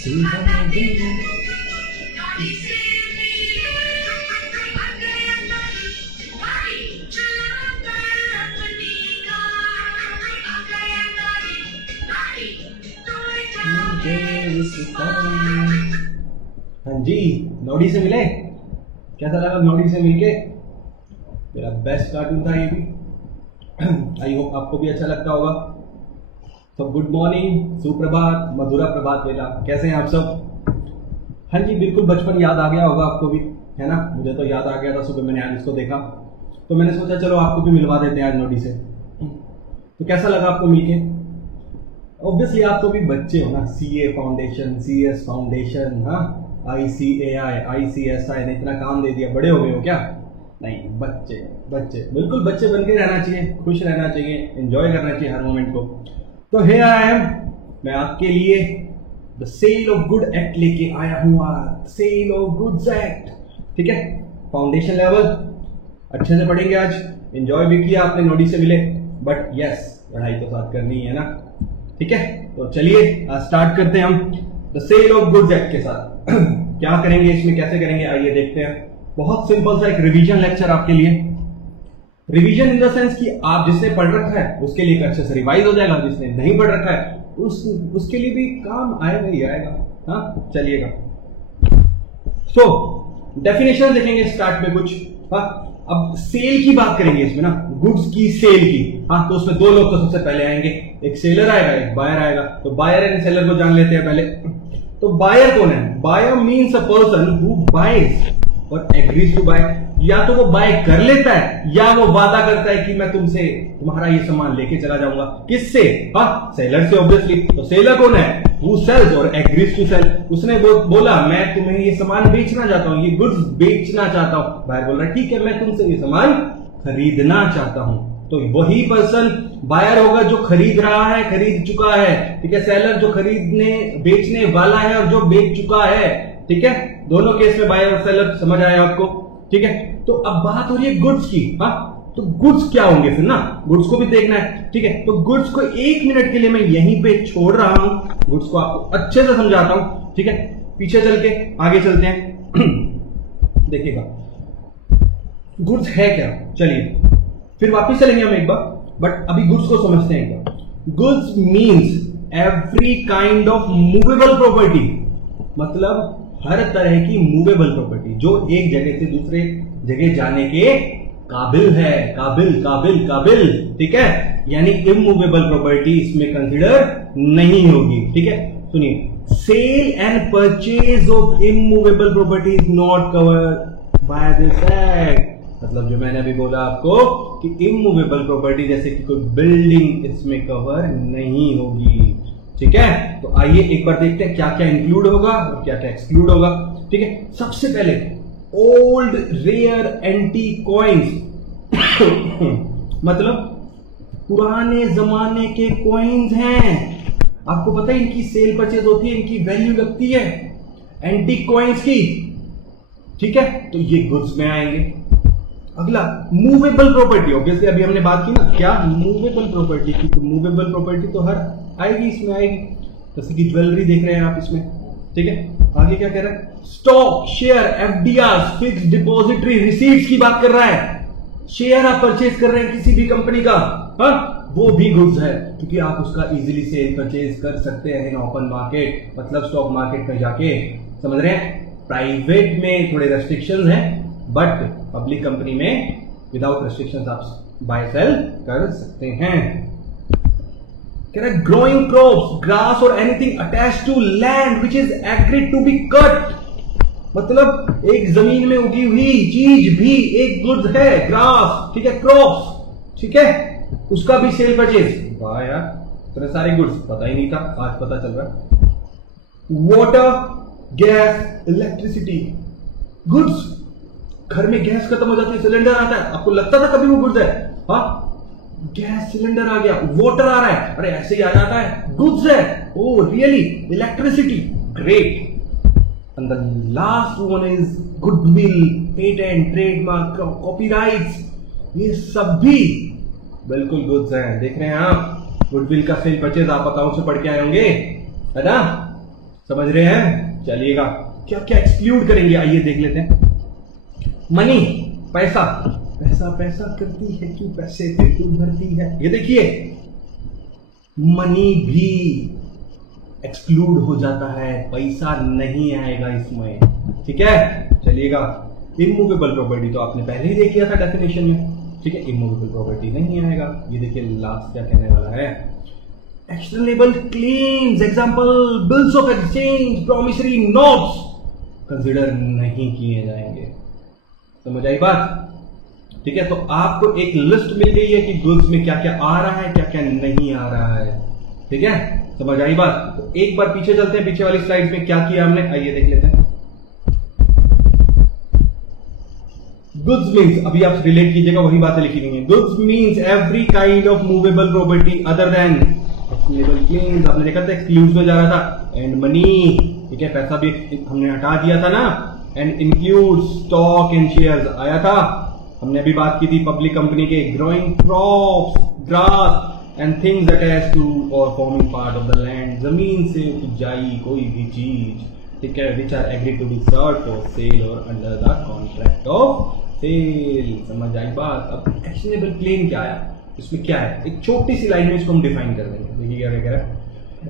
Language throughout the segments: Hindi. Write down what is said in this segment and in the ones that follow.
हाँ जी, नोडी से मिले, कैसा लगा नोडी से मिलके? मेरा बेस्ट कार्टून था ये भी। आई होप आपको भी अच्छा लगता होगा। तो गुड मॉर्निंग, सुप्रभात, मधुरा प्रभात बेटा, कैसे हैं आप सब? हाँ जी, बिल्कुल बचपन याद आ गया होगा आपको भी, है ना? मुझे तो याद आ गया था, सुबह मैंने आज इसको देखा तो मैंने सोचा चलो आपको भी मिलवा देते हैं आज नोडी से। तो कैसा लगा आपको मिलके? ऑब्वियसली आप तो भी बच्चे हो ना, सीए फाउंडेशन, सीएस फाउंडेशन, हाँ, ICAI, ICSI ने इतना काम दे दिया, बड़े हो गए हो क्या? नहीं, बच्चे बच्चे, बिल्कुल बच्चे बन के रहना चाहिए, खुश रहना चाहिए, एंजॉय करना चाहिए हर मोमेंट को। तो हियर आई एम, मैं आपके लिए the sale of good act लेके आया हूँ आज, सेल ऑफ गुड्स एक्ट, ठीक है? फाउंडेशन लेवल अच्छे से पढ़ेंगे आज, एंजॉय भी किया आपने, नोडी से मिले, बट यस पढ़ाई तो साथ करनी है ना, ठीक है? तो चलिए स्टार्ट करते हैं हम the sale of goods act के साथ। क्या करेंगे इसमें, कैसे करेंगे, आइए देखते हैं। बहुत सिंपल सा एक रिवीजन लेक्चर आपके लिए। रिवीजन इन द सेंस कि आप जिसने पढ़ रखा है उसके लिए अच्छे से रिवाइज हो जाएगा, जिसने नहीं पढ़ रखा है उसके लिए भी काम आएगा ही आएगा। हाँ, चलिएगा। सो डेफिनेशन देखेंगे स्टार्ट में कुछ। हाँ, अब सेल की बात करेंगे इसमें ना, गुड्स की सेल की। हाँ, तो उसमें दो लोग तो सबसे पहले आएंगे, एक सेलर आएगा, एक बायर आएगा। तो बायर एंड सेलर को जान लेते हैं पहले। तो बायर कौन है? Buyer means a person who buys और एग्रीज टू बाय। या तो वो बाय कर लेता है या वो वादा करता है कि मैं तुमसे तुम्हारा ये सामान लेके चला जाऊंगा। किससे? हाँ, सेलर से ऑब्वियसली। तो सेलर कौन है? हु सेल्स और एग्रीज टू सेल। उसने बोला मैं तुम्हें ये सामान बेचना चाहता हूं, ये गुड्स बेचना चाहता हूं। बायर बोल रहा है ठीक है, मैं तुमसे ये सामान खरीदना चाहता हूं। तो वही पर्सन बायर होगा जो खरीद रहा है, खरीद चुका है, ठीक है? सेलर जो खरीदने बेचने वाला है और जो बेच चुका है, ठीक है? दोनों केस में बायर और सेलर, समझ आया आपको, ठीक है? तो अब बात हो रही है गुड्स की। हाँ, तो गुड्स क्या होंगे फिर ना, गुड्स को भी देखना है, ठीक है? तो गुड्स को 1 मिनट के लिए मैं यहीं पे छोड़ रहा हूं, गुड्स को आपको अच्छे से समझाता हूं, ठीक है? पीछे चल के आगे चलते हैं। देखिएगा गुड्स है क्या, चलिए फिर वापिस चलेंगे हम एक बार, बट अभी गुड्स को समझते हैं एक बार। Goods means every kind of movable property, मतलब हर तरह की मूवेबल प्रॉपर्टी जो एक जगह से दूसरे जगह जाने के काबिल है, काबिल, ठीक है? यानी इमूवेबल प्रॉपर्टी इसमें कंसिडर नहीं होगी, ठीक है? सुनिए, sale and purchase of immovable property is not covered by this act. मतलब जो मैंने अभी बोला आपको कि इमूवेबल प्रॉपर्टी जैसे कि कोई बिल्डिंग इसमें कवर नहीं होगी, ठीक है? तो आइए एक बार देखते हैं क्या क्या इंक्लूड होगा और क्या क्या एक्सक्लूड होगा, ठीक है? सबसे पहले ओल्ड रेयर एंटीक कॉइन्स, मतलब पुराने जमाने के कॉइन्स हैं। आपको पता है इनकी सेल परचेज होती है, इनकी वैल्यू लगती है एंटीक कॉइन्स की, ठीक है? तो ये गुड्स में आएंगे। अगला मूवेबल प्रॉपर्टी, ऑब्वियसली अभी हमने बात की ना क्या, मूवेबल प्रॉपर्टी की। तो मूवेबल प्रॉपर्टी तो हर आएगी, इसमें आएगी, जैसे कि ज्वेलरी देख रहे हैं आप इसमें, ठीक है? आगे क्या कह रहा है? Stock, share, FDR, fix depository receipts की बात कर रहा है। शेयर आप परचेज कर रहे हैं किसी भी कंपनी का, हाँ, वो भी गुड्स है, क्योंकि आप उसका इजीली सेल परचेज कर सकते हैं इन ओपन मार्केट, मतलब स्टॉक मार्केट में जाके, समझ रहे हैं? प्राइवेट में थोड़े रेस्ट्रिक्शंस हैं, बट पब्लिक कंपनी में विदाउट रेस्ट्रिक्शंस आप बाय सेल कर सकते हैं। कह रहा है ग्रोइंग क्रॉप्स, ग्रास और anything attached to land which is agreed to be cut, मतलब एक जमीन में उगी हुई चीज भी एक गुड्स है, ग्रास, ठीक है? क्रॉप्स, ठीक है? उसका भी सेल परचेज। वाह यार, इतने सारे गुड्स, पता ही नहीं था, आज पता चल रहा। Water, gas, electricity, goods. घर में गैस खत्म हो जाती है, सिलेंडर आता है, आपको लगता था कभी वो गुड्स है? हाँ, गैस सिलेंडर आ गया, वाटर आ रहा है, अरे ऐसे ही आ जाता है, गुड्स है। Oh really? Electricity, great. And the last one is goodwill, patent, trademark, copyrights, ये सब भी बिल्कुल गुड्स हैं। देख रहे हैं आप, गुडविल का सेल परचेज आप अकाउंट से पढ़ के आए होंगे, है ना? समझ रहे हैं? चलिएगा, क्या क्या एक्सक्लूड करेंगे आइए देख लेते हैं। मनी, पैसा, पैसा पैसा करती है कि पैसे पे तू भरती है, ये देखिए मनी भी एक्सक्लूड हो जाता है, पैसा नहीं आएगा इसमें, ठीक है। चलिएगा, इमूवेबल प्रॉपर्टी तो आपने पहले ही देख लिया था डेफिनेशन में, ठीक है। इमूवेबल प्रॉपर्टी नहीं आएगा। ये देखिए लास्ट क्या कहने वाला है, extendable claims, example bills of exchange, promissory notes consider नहीं किए जाएंगे। समझ आई बात? ठीक है, तो आपको एक लिस्ट मिल गई है कि गुड्स में क्या क्या आ रहा है, क्या क्या नहीं आ रहा है, ठीक है। समझ आई बात? तो एक बार पीछे चलते हैं, पीछे वाली स्लाइड में क्या किया हमने, आइए देख लेते हैं। गुड्स मीन्स, अभी आप रिलेट कीजिएगा, वही बातें लिखी गई हैं। Goods means every kind of movable property other than excludable claims, आपने देखा था एक्सक्लूड्स में जा रहा था, एंड मनी, ठीक है, पैसा भी हमने हटा दिया था ना, and include stock and shares आया था, हमने अभी बात की थी पब्लिक कंपनी के, growing crops, grass and things attached to or forming part of the land, जमीन से उपजाई कोई भी चीज, ठीक है, which are agree to be serve for sale or under the contract of sale. समझ आई बात? अब एक्शनेबल क्लेम क्या है, इसमें क्या है, एक छोटी सी लाइन में इसको हम डिफाइन कर देंगे। देखिए क्या कह रहा है,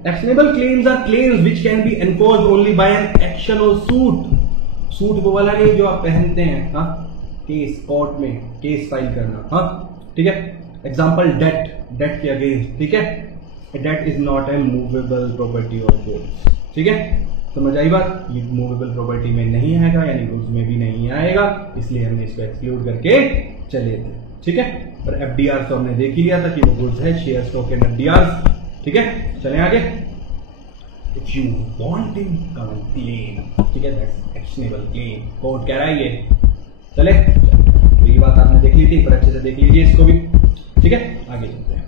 actionable claims are claims which can be enforced only by an action और सूट। सूट वो वाला नहीं जो आप पहनते हैं, हाँ, केस, कोर्ट में केस फाइल करना, हाँ, ठीक है। एग्जांपल डेट, डेट के अगेंस्ट, ठीक है, debt is not a movable property of goods, ठीक है। समझ आई बात? ये मूवेबल प्रॉपर्टी में नहीं आएगा, यानी गुड्स में भी नहीं आएगा, इसलिए हमने इसको एक्सक्लूड करके चले थे, ठीक है। पर एफडीआर तो हमने देख ही लिया था कि वो गुड्स है, शेयर, स्टॉक एंड एफडीआर, ठीक है। चलें आगे। If you want in claim, ठीक है, दैट्स एक्शनेबल क्लेम, कोर्ट कह रहा है ये। चले, तो ये बात आपने देख ली थी, पर अच्छे से देख लीजिए इसको भी, ठीक है। आगे चलते हैं,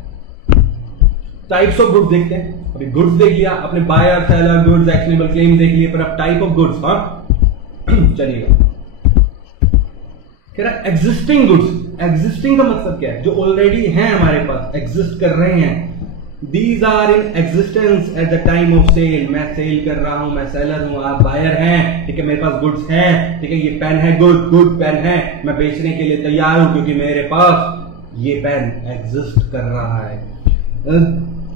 टाइप्स ऑफ गुड्स देखते हैं। अभी गुड्स देख लिया आपने, buyer, seller, goods, actionable claim देख लिए, पर अब टाइप ऑफ गुड्स, हाँ चलिएगा। कह रहा एग्जिस्टिंग गुड्स, एग्जिस्टिंग का मतलब क्या है, जो ऑलरेडी हैं हमारे पास, एग्जिस्ट कर रहे हैं। These are in existence at the time of sale, मैं सेल कर रहा हूं, मैं सेलर हूं, आप बायर हैं, ठीक है, मेरे पास गुड्स हैं, ठीक है, ये पेन है, गुड पेन है, मैं बेचने के लिए तैयार हूं क्योंकि मेरे पास ये पेन एग्जिस्ट कर रहा है।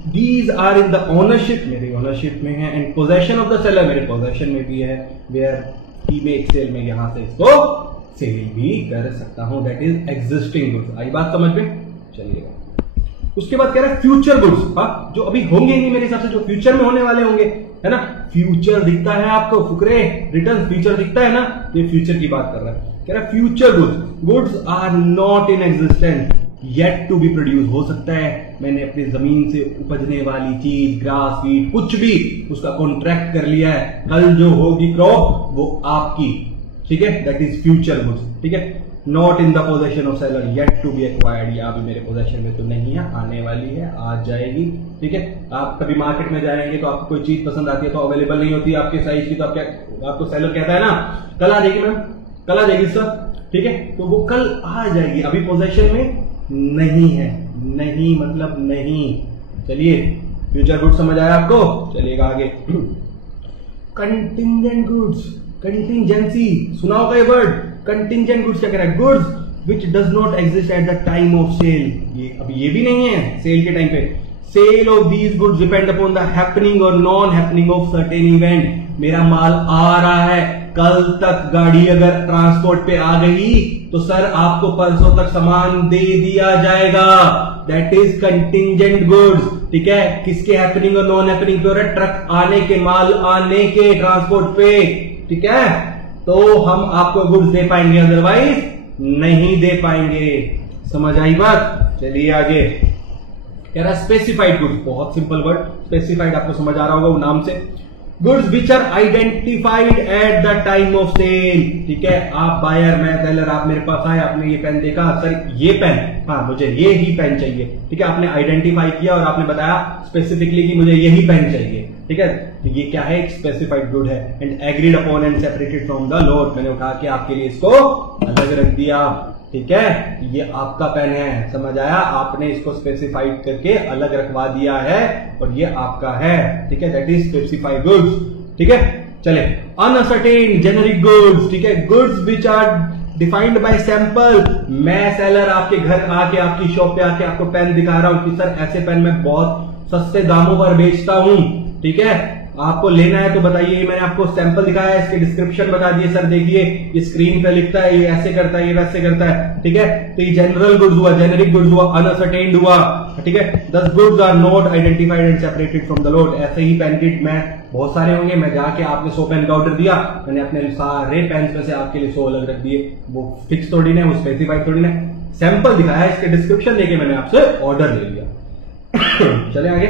These are in the ownership, मेरी ओनरशिप में है, and possession of the seller, मेरे पोजेशन में भी है, वेयर ही मेक सेल, में यहां से इसको सेल भी कर सकता हूं, दैट इज एग्जिस्टिंग गुड्स। आई बात समझ में? चलिएगा, उसके बाद कह रहा है फ्यूचर गुड्स, हाँ, जो अभी होंगे नहीं मेरे हिसाब से, जो फ्यूचर में होने वाले होंगे, है ना। फ्यूचर दिखता है आपको, फुकरे, रिटर्न फ्यूचर दिखता है ना, ये फ्यूचर की बात कर रहा है। कह रहा है future goods, goods are not in existence yet to be produce, हो सकता है मैंने अपनी जमीन से उपजने वाली चीज, ग्रास, वीट, कुछ भी, उसका कॉन्ट्रैक्ट कर लिया है, कल जो होगी क्रॉप वो आपकी, ठीक है, दैट इज फ्यूचर गुड्स, ठीक है। Not in the possession of seller yet to be acquired, या अभी मेरे पोजेशन में तो नहीं है, आने वाली है, आ जाएगी, ठीक है। आप कभी मार्केट में जाएंगे तो आपको कोई चीज पसंद आती है तो अवेलेबल नहीं होती आपके साइज की, तो आपको सेलर कहता है ना कल आ जाएगी मैम, कल आ जाएगी सर, ठीक है, तो वो कल आ जाएगी, अभी पोजेशन में नहीं है, नहीं मतलब नहीं। चलिए, फ्यूचर गुड्स समझ आया आपको? चलिएगा आगे। कंटिंजेंट गुड्स, कंटिंजेंसी, सुना होगा ये वर्ड, कंटिंजेंट गुड्स क्या कह रहा है, goods which does not exist at the time of sale, ये अभी ये भी नहीं है सेल के टाइम पे। Sale of these goods depend upon the happening or non happening of certain event, मेरा माल आ रहा है, कल तक गाड़ी अगर ट्रांसपोर्ट पे आ गई तो सर आपको परसों तक सामान दे दिया जाएगा, दैट इज कंटिंजेंट गुड्स, ठीक है। किसके हैपनिंग और नॉन हैपनिंग पे हो रहा है, ट्रक आने के, माल आने के, ट्रांसपोर्ट पे, ठीक है, तो हम आपको गुड्स दे पाएंगे, अदरवाइज नहीं दे पाएंगे। समझ आई बात? चलिए आगे। कह रहा स्पेसिफाइड गुड्स, बहुत सिंपल वर्ड, स्पेसिफाइड आपको समझ आ रहा होगा वो नाम से। Goods which are identified at the time of sale, ठीक है, आप बायर, मैं सेलर, आप मेरे पास आए, आपने ये पेन देखा, सर ये पेन, हाँ मुझे ये ही पेन चाहिए, ठीक है, आपने आइडेंटिफाई किया और आपने बताया स्पेसिफिकली कि मुझे यही पेन चाहिए, ठीक है, तो ये क्या है, एक स्पेसिफाइड गुड है। And agreed upon and separated from the load, मैंने उठा के आपके लिए इसको अलग रख दिया, ठीक है, ये आपका पेन है, समझ आया, आपने इसको स्पेसिफाइड करके अलग रखवा दिया है और ये आपका है, ठीक है, दैट इज स्पेसिफाइड गुड्स। ठीक है, चले। अनअसर्टेन जेनरिक गुड्स, ठीक है, goods which are defined by sample. मैं सेलर आपके घर आके, आपकी शॉप पे आके आपको पेन दिखा रहा हूं कि सर ऐसे पेन मैं बहुत सस्ते दामों पर बेचता हूं, ठीक है, आपको लेना है तो बताइए। मैंने आपको सैंपल दिखाया है, इसके डिस्क्रिप्शन बता दिए, सर देखिए ये स्क्रीन पे लिखता है, ये ऐसे करता है, ये वैसे करता है, ठीक है। तो ये जनरल गुड्स हुआ, जेनेरिक गुड्स हुआ, अनअसर्टेन्ड हुआ, ठीक है। 10 goods are not identified and separated from the lot. ऐसे ही पेन किट में बहुत सारे होंगे, मैं जाके आपने 100 पेन का ऑर्डर दिया, मैंने अपने सारे पेन में से आपके लिए 100 अलग रख दिए, वो फिक्स थोड़ी ना, वो स्पेसिफाइड थोड़ी ना, सैंपल दिखाया, इसके डिस्क्रिप्शन देके मैंने आपसे ऑर्डर ले लिया। चले आगे,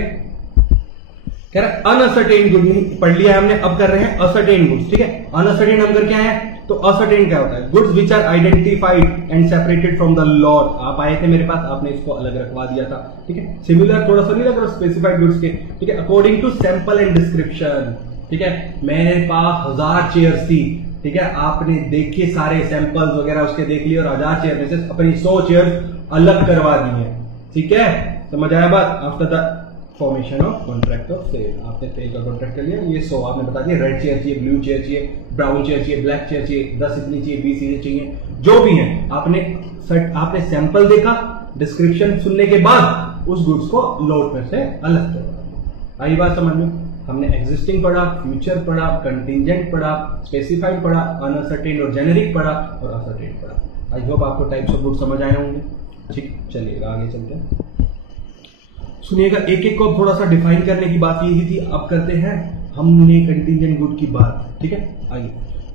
कह रहा अनअसर्टेन गुड नहीं पढ़ लिया है हमने, अब कर रहे हैं असर्टेन गुड्स, ठीक है। अनअसर्टेन हम कर क्या है, तो असर्टेन क्या होता है, goods which are identified and separated from the lot. आप आए थे मेरे पास, आपने इसको अलग रखवा दिया था, ठीक है, सिमिलर थोड़ा सा नहीं लग रहा स्पेसिफाइड गुड्स के, ठीक है, according to sample and description, ठीक है। मेरे पास 1000 चेयर्स थी, ठीक है, आपने देखे सारे सैंपल्स वगैरह उसके देख लिए और 1000 चेयर में से अपनी 100 चेयर अलग करवा दी है, ठीक है, समझ आया बात। After the formation of contract of sale, आपने सेल का कॉन्ट्रैक्ट कर लिया, ये 100 आपने बता दिया, रेड चेयर चाहिए, ब्लू चेयर चाहिए, ब्राउन चेयर चाहिए, ब्लैक चेयर चाहिए, 10 इतनी चाहिए, 20 इतनी चाहिए, जो भी है आपने सैंपल देखा, डिस्क्रिप्शन सुनने के बाद उस गुड्स को लोट में से अलग करवा। आई बात समझ में। हमने एग्जिस्टिंग पढ़ा, फ्यूचर पढ़ा, कंटिजेंट पढ़ा, स्पेसिफाइड पढ़ा, अनअसर्टेन और जेनेरिक पढ़ा और असर्टेन पढ़ा। आई होप आपको टाइप्स ऑफ गुड्स समझ आए होंगे, ठीक। चलिएगा आगे चलते हैं, सुनिएगा, एक एक को थोड़ा सा डिफाइन करने की बात यही थी, अब करते हैं हमने कंटिजेंट गुड की बात, ठीक है। आइए,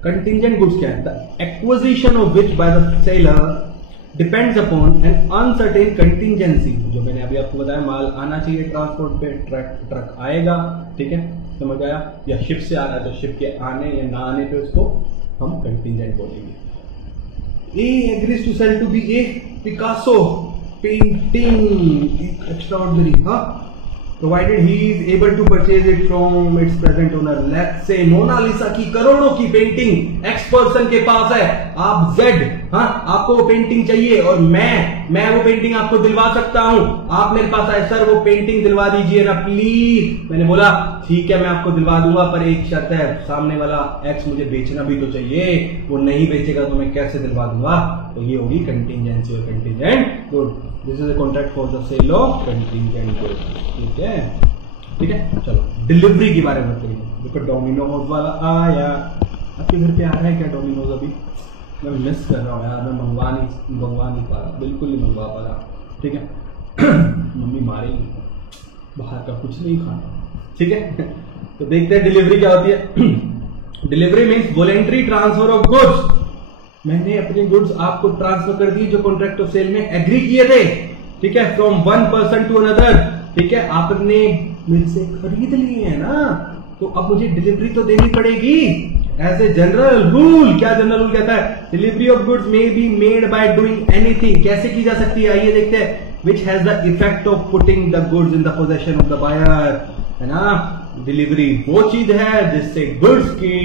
कंटिजेंट गुड्स क्या है, the acquisition of which bye the seller depends upon N uncertain contingency. जो मैंने अभी आपको बताया, माल आना चाहिए ट्रांसपोर्ट पे, ट्रक आएगा, ठीक है, समझ आया, या शिप से आ रहा है तो शिप के आने या ना आने पे उसको हम कंटिजेंट बोलेंगे। A agrees to sell to B a Picasso painting extraordinary, provided he is able to purchase it from its present owner। let's say Mona Lisa की करोड़ों की पेंटिंग एक्स पर्सन के पास है, आप जेड, आपको वो पेंटिंग चाहिए और मैं वो पेंटिंग आपको दिलवा सकता हूं। आप मेरे पास आए, सर वो पेंटिंग दिलवा दीजिए ना प्लीज। मैंने बोला ठीक है मैं आपको दिलवा दूंगा, पर एक शर्त है, सामने वाला एक्स मुझे बेचना भी तो चाहिए, वो नहीं बेचेगा तो मैं कैसे दिलवा दूंगा। तो ये होगी कंटिजेंसी और contingent good. This is a contract for the sale of contingent good, ठीक है, ठीक है। चलो डिलीवरी के बारे में बात करेंगे। देखो डोमिनोज वाला आया, आपके घर पे आ रहा है क्या डोमिनोज? अभी मैं मिस कर रहा हूँ यार, मैं मंगवा नहीं पा रहा, बिल्कुल नहीं मंगवा पा रहा, ठीक है। मम्मी मारेगी, बाहर का कुछ नहीं खाना, ठीक है। तो देखते हैं डिलीवरी क्या होती है। Delivery means voluntary transfer of goods. मैंने अपने गुड्स आपको ट्रांसफर कर दी जो कॉन्ट्रैक्ट ऑफ सेल में एग्री किए थे, ठीक है, from one person to another, ठीक है, आपने मेरे से खरीद लिए है ना, तो अब मुझे डिलीवरी तो देनी पड़ेगी। एज ए जनरल रूल, क्या जनरल रूल कहता है, delivery of goods may be made by doing anything. कैसे की जा सकती है, आइए देखते हैं। Which has the effect of putting the goods in the possession of the buyer, है ना। डिलीवरी वो चीज है जिससे गुड्स की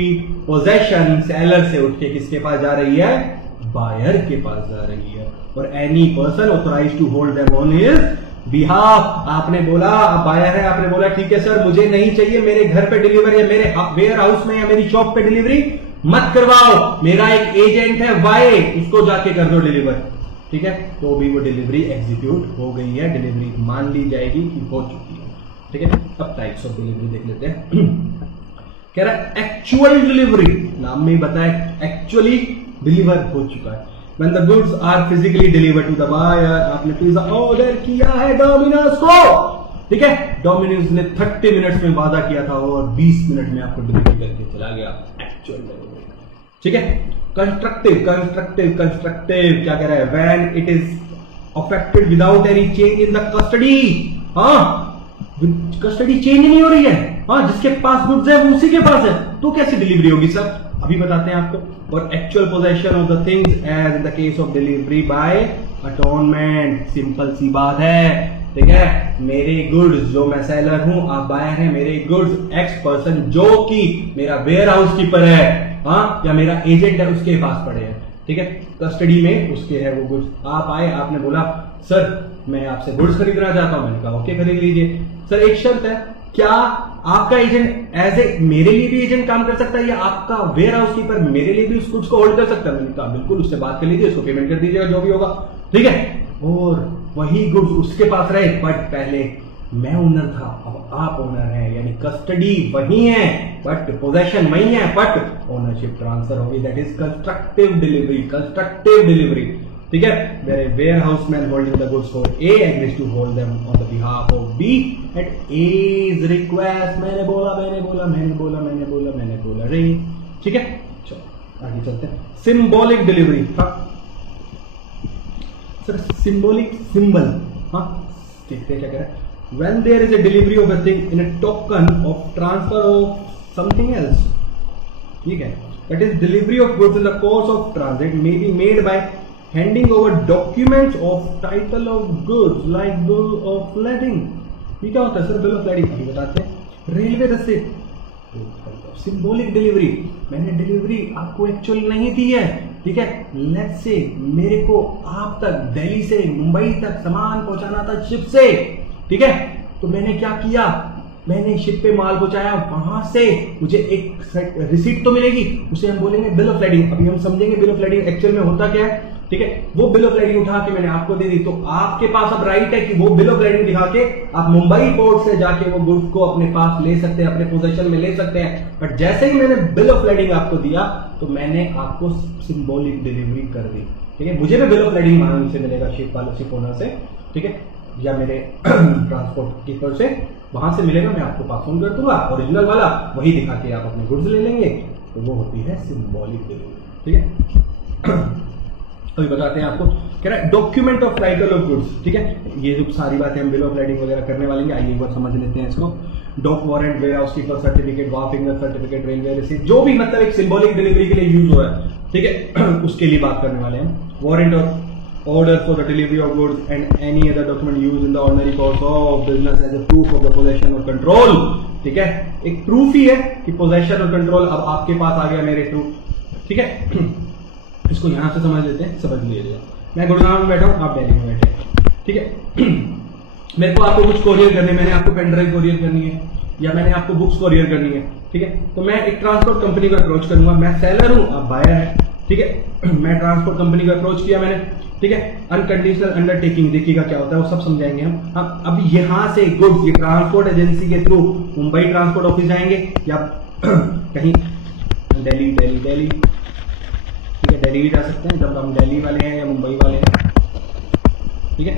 पोजेशन सेलर से उठ के किसके पास जा रही है, बायर के पास जा रही है। और any person authorise to hold them on his behalf. आपने बोला, आप बायर है, आपने बोला ठीक है सर मुझे नहीं चाहिए मेरे घर पे डिलीवर या मेरे वेयर हाउस में या मेरी शॉप पे डिलीवरी मत करवाओ, मेरा एक एजेंट है वाई, उसको जाके कर दो डिलीवर, ठीक है। तो भी वो डिलीवरी एग्जीक्यूट हो गई है, डिलीवरी मान ली जाएगी कि हो चुकी है, ठीक है। अब टाइप्स ऑफ डिलीवरी देख लेते हैं। कह रहा है एक्चुअल डिलीवरी, नाम में ही बताया एक्चुअली डिलीवर हो चुका है। When the goods are physically delivered to the buyer, आपने पिज्जा ऑर्डर किया है डोमिनोज को, ठीक है, डोमिनोज ने 30 मिनट्स में वादा किया था और 20 मिनट में आपको डिलीवरी करके चला गया, एक्चुअल डिलीवरी, ठीक है। कंस्ट्रक्टिव क्या कह रहा है, when it is affected without any change in the custody. Custody change नहीं हो रही है, जिसके पास गुड्स है वो उसी के पास है, तो कैसे डिलीवरी होगी सर, अभी बताते हैं आपको। और actual possession of the things as in the case of delivery by attornment, simple सी बात है, ठीक है। मेरे गुड्स जो मैं सेलर हूं, आप बायर हैं, मेरे गुड्स एक्स पर्सन जो कि मेरा वेयर हाउस कीपर है, या मेरा एजेंट है, उसके पास पड़े हैं, ठीक है, कस्टडी में उसके है वो गुड्स। आप आए, आपने बोला सर मैं आपसे गुड्स खरीदना चाहता हूं, मैंने कहा ओके खरीद लीजिए। सर एक शर्त है, क्या आपका एजेंट एज ए मेरे लिए भी एजेंट काम कर सकता है, या आपका वेयर हाउस कीपर मेरे लिए भी उस गुड्स को होल्ड कर सकता है। मैंने कहा बिल्कुल, उससे बात कर लीजिए, उसको पेमेंट कर दीजिएगा जो भी होगा, ठीक है। और वही गुड्स उसके पास रहे, बट पहले मैं ओनर था, अब आप ओनर हैं, यानी कस्टडी वही है बट पोजेशन वही है, बट ओनरशिप ट्रांसफर होगी। That is constructive delivery, constructive delivery, ठीक है। मेरे warehouse man holding the goods for A agrees to hold them on the behalf of B at A's request. मैंने बोला रे, ठीक है। चलो आगे चलते हैं। सिंबॉलिक डिलीवरी, हाँ सर, सिंबॉलिक सिंबल, हाँ देखते हैं क्या करें। When there is a delivery of a thing in a token of transfer of something else, ठीक है, that is delivery of goods in the course of transit may be made by handing over documents of title of goods like bill of lading। ये क्या होता है सर बिल ऑफ लैडिंग? अभी बताते हैं। रेलवे रसीद, सिंबॉलिक डिलीवरी, मैंने डिलीवरी आपको एक्चुअल नहीं दी है, ठीक है। लेट्स से मेरे को आप तक दिल्ली से मुंबई तक सामान पहुंचाना था शिप से, ठीक है। तो मैंने क्या किया, मैंने शिप पे माल पहुंचाया, वहां से मुझे एक रिसीट तो मिलेगी, उसे हम बोलेंगे बिल ऑफ लैडिंग। अभी हम समझेंगे बिल ऑफ लैडिंग एक्चुअल में होता क्या है, ठीक है। वो बिल ऑफ लैडिंग उठा के मैंने आपको दे दी, तो आपके पास अब राइट है कि वो बिल ऑफ लैडिंग दिखा के आप मुंबई पोर्ट से जाके वो गुड्स को अपने पास ले सकते हैं, अपने पोजेशन में ले सकते हैं। बट जैसे ही मैंने बिल ऑफ लैडिंग आपको दिया तो मैंने आपको सिंबॉलिक डिलीवरी कर दी, ठीक है। मुझे भी बिल ऑफ लैडिंग मान से मिलेगा, शिप वाले, शिप ओनर से, ठीक है, या मेरे ट्रांसपोर्ट कीपर से, वहां से मिलेगा, मैं आपको पास ऑन कर दूंगा ओरिजिनल वाला, वही दिखा के आप अपने गुड्स ले लेंगे। तो वो होती है सिंबॉलिक डिलीवरी, ठीक है। अभी बताते हैं आपको, कह रहा है document of title of goods, ठीक है। ये जो सारी बातें हम बिल ऑफ लैडिंग वगैरह करने वाले हैं, आइए एक बार समझ लेते हैं इसको। Dock warrant, warehouse keeper certificate, wharfinger certificate, railway receipt, जो भी मतलब एक सिंबॉलिक डिलीवरी के लिए यूज हो रहा है, ठीक है, उसके लिए बात करने वाले हैं। वारंट और order for the delivery of goods and any other document used in the ordinary course of business as a proof of the possession or control, ठीक है। एक प्रूफ ही है कि पोजेशन और कंट्रोल अब आपके पास आ गया मेरे थ्रू, ठीक है। इसको यहां से समझ लेते हैं, समझ लीजिएगा। मैं गुड़गांव में बैठा हूं, आप दिल्ली में बैठे, ठीक है। मेरे को आपको कुछ कोरियर करने, मैंने आपको पेन ड्राइव कोरियर करनी है, या मैंने आपको बुक्स कोरियर करनी है, ठीक है। तो मैं एक ट्रांसपोर्ट कंपनी को अप्रोच करूंगा, मैं सेलर हूं, आप बायर है, ठीक है। मैं ट्रांसपोर्ट कंपनी को अप्रोच किया मैंने, ठीक है। अनकंडीशनल अंडरटेकिंग देखिएगा क्या होता है, वो सब समझाएंगे हम। अब यहां से गुड्स ये ट्रांसपोर्ट एजेंसी के थ्रू मुंबई ट्रांसपोर्ट ऑफिस जाएंगे, या कहीं दिल्ली, ठीक है, दिल्ली भी जा सकते हैं जब हम दिल्ली वाले हैं या मुंबई वाले हैं, ठीक है।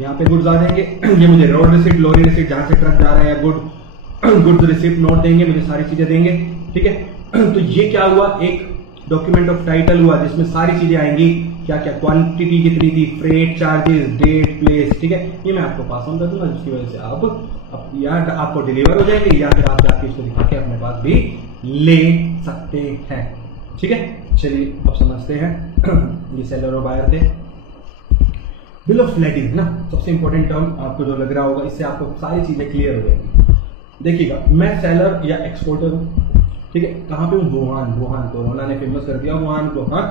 यहाँ पे गुड्स आ जाएंगे, ये मुझे रोड रिसिप्ट, लॉरी रिसिप्ट, जहां से ट्रक जा रहा है, गुड्स रिसिप्ट नोट देंगे, मुझे सारी चीजें देंगे, ठीक है। तो ये क्या हुआ, एक डॉक्यूमेंट ऑफ टाइटल हुआ जिसमें सारी चीजें आएंगी, क्या क्या क्वांटिटी कितनी थी, फ्रेट चार्जेस, डेट, प्लेस, ठीक है। ये मैं आपको पास ऑन कर दूंगा, जिसकी वजह से आप या आपको डिलीवर हो जाएंगे, या फिर आप जाके इसको दिखा के अपने पास भी ले सकते हैं, ठीक है। चलिए अब समझते हैं। ये सेलर और बायर थे। बिल ऑफ लेडिंग ना सबसे इंपॉर्टेंट टर्म आपको जो लग रहा होगा, इससे आपको सारी चीजें क्लियर हो जाएंगी। देखिएगा, मैं सेलर या एक्सपोर्टर हूं, ठीक है। कहां पे हूं? वुहान, कोरोना ने फेमस कर दिया वुहान को, हाँ,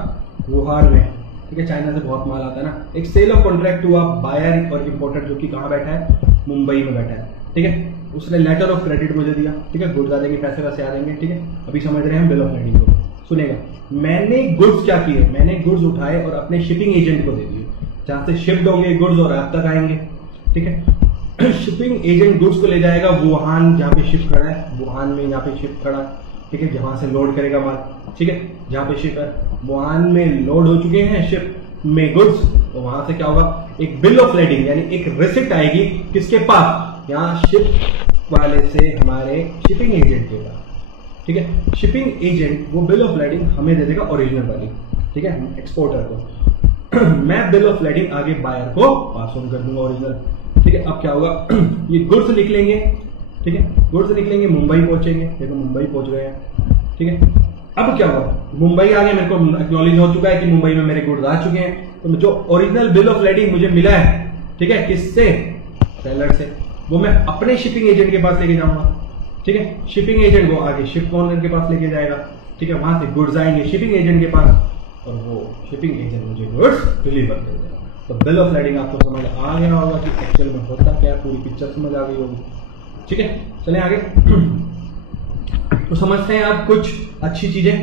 वुहान में, ठीक है। चाइना से बहुत माल आता है ना। एक सेल ऑफ कॉन्ट्रैक्ट हुआ, बायर और इंपोर्टर जो कि कहां बैठा है, मुंबई में बैठा है, ठीक है। उसने लेटर ऑफ क्रेडिट मुझे दिया, ठीक है। गुड्स आ जाएंगे, पैसे वैसे आ जाएंगे, ठीक है। अभी समझ रहे हैं हम बिल ऑफ लेडिंग को। सुनेगा, मैंने गुड्स क्या किए, मैंने गुड्स उठाए और अपने शिपिंग एजेंट को दे दिए, जहां से शिफ्ट होंगे गुड्स और आप तक आएंगे, ठीक है। शिपिंग एजेंट गुड्स को ले जाएगा वुहान, जहां पे शिप खड़ा है, वुहान में यहाँ पे शिप खड़ा, ठीक है, जहां से लोड करेगा माल, ठीक है। जहां पे शिप है, वुहान में लोड हो चुके हैं शिप में गुड्स, तो वहां से क्या होगा, एक बिल ऑफ लेडिंग यानी एक रिसिप्ट आएगी, किसके पास, यहाँ शिप वाले से हमारे शिपिंग एजेंट के पास, ठीक है। शिपिंग एजेंट वो बिल ऑफ लेडिंग हमें दे देगा ओरिजिनल वाली, ठीक है, एक्सपोर्टर को। मैं बिल ऑफ लेडिंग आगे बायर को पास ऑन कर दूंगा ओरिजिनल, ठीक है। अब क्या होगा, ये गुड्स निकलेंगे, ठीक है, गुड्स निकलेंगे, मुंबई पहुंचेंगे, देखो मुंबई पहुंच गए हैं, ठीक है। अब क्या हुआ, मुंबई आ गए, मेरे को एक्नॉलेज हो चुका है कि मुंबई में मेरे गुड्स आ चुके हैं, तो जो ओरिजिनल बिल ऑफ लेडिंग मुझे मिला है, ठीक है, किससे, सेलर से, वो मैं अपने शिपिंग एजेंट के पास लेके जाऊंगा, ठीक है। शिपिंग एजेंट वो आगे शिप ओनर के पास लेके जाएगा, ठीक है। वहां से गुड्स आएंगे शिपिंग एजेंट के पास, और वो शिपिंग एजेंट मुझे गुड्स डिलीवर कर देगा। तो बिल ऑफ लेडिंग आपको समझ आ गया होगा कि एक्चुअल में होता क्या, पूरी पिक्चर समझ आ गई होगी। ठीक है, चलें आगे। तो समझते हैं आप कुछ अच्छी चीजें,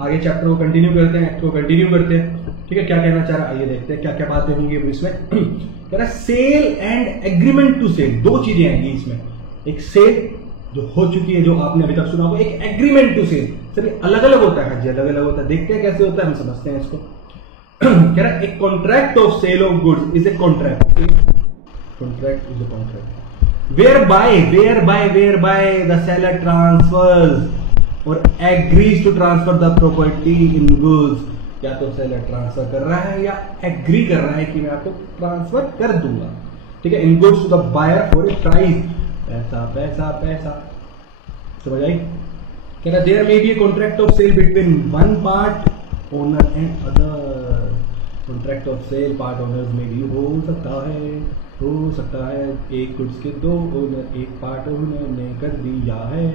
आगे चैप्टर को कंटिन्यू करते हैं, एक्ट को कंटिन्यू करते हैं। ठीक है, क्या कहना चाह रहा है आइए देखते हैं क्या क्या बातें होंगी इसमें। कह रहा sale and agreement to sell, दो चीजें आएंगी इसमें, एक सेल जो हो चुकी है जो आपने अभी तक सुना होगा, एक एग्रीमेंट टू सेल। सर अलग अलग होता है जी, अलग अलग होता है, देखते हैं कैसे होता है, हम समझते हैं इसको। कह रहा एक contract of sale of goods is a contract, contract is a contract whereby the seller transfers or agrees to transfer the property in goods। या तो सेलर ट्रांसफर कर रहा है या एग्री कर रहा है कि मैं आपको ट्रांसफर कर दूंगा, ठीक है, in goods to the buyer for a price, पैसा पैसा पैसा, समझ आई। कह रहा there may be a contract of sale between one part owner and other. Contract of sale part owners में भी हो सकता है, एक गुड्स के दो ओनर, एक पार्ट ओनर ने कर दिया है।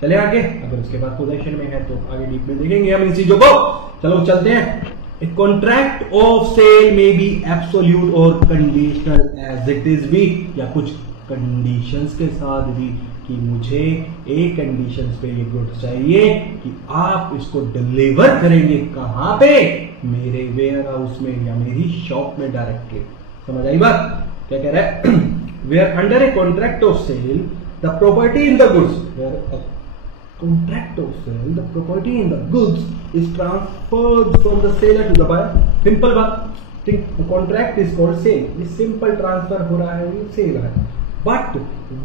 चले आगे, अगर उसके बाद पोजेशन में है तो आगे डीप में देखेंगे हम इन चीजों को। चलो चलते हैं। ए contract of sale may B absolute और कंडीशनल एज इट इज भी, या कुछ कंडीशंस के साथ भी, कि मुझे एक कंडीशंस पे ये गुड्स चाहिए कि आप इसको डिलीवर करेंगे कहां पे, मेरे वेयर हाउस में या मेरी शॉप में डायरेक्टली। समझ आई बात? क्या कह रहा है? Where under a contract of sale the property in the goods, where contract of sale the property in the goods is transferred from the seller to the buyer। Simple बात, ठीक, कॉन्ट्रैक्ट इज कॉल्ड सेल, ये सिंपल ट्रांसफर हो रहा है, ये सेल है। But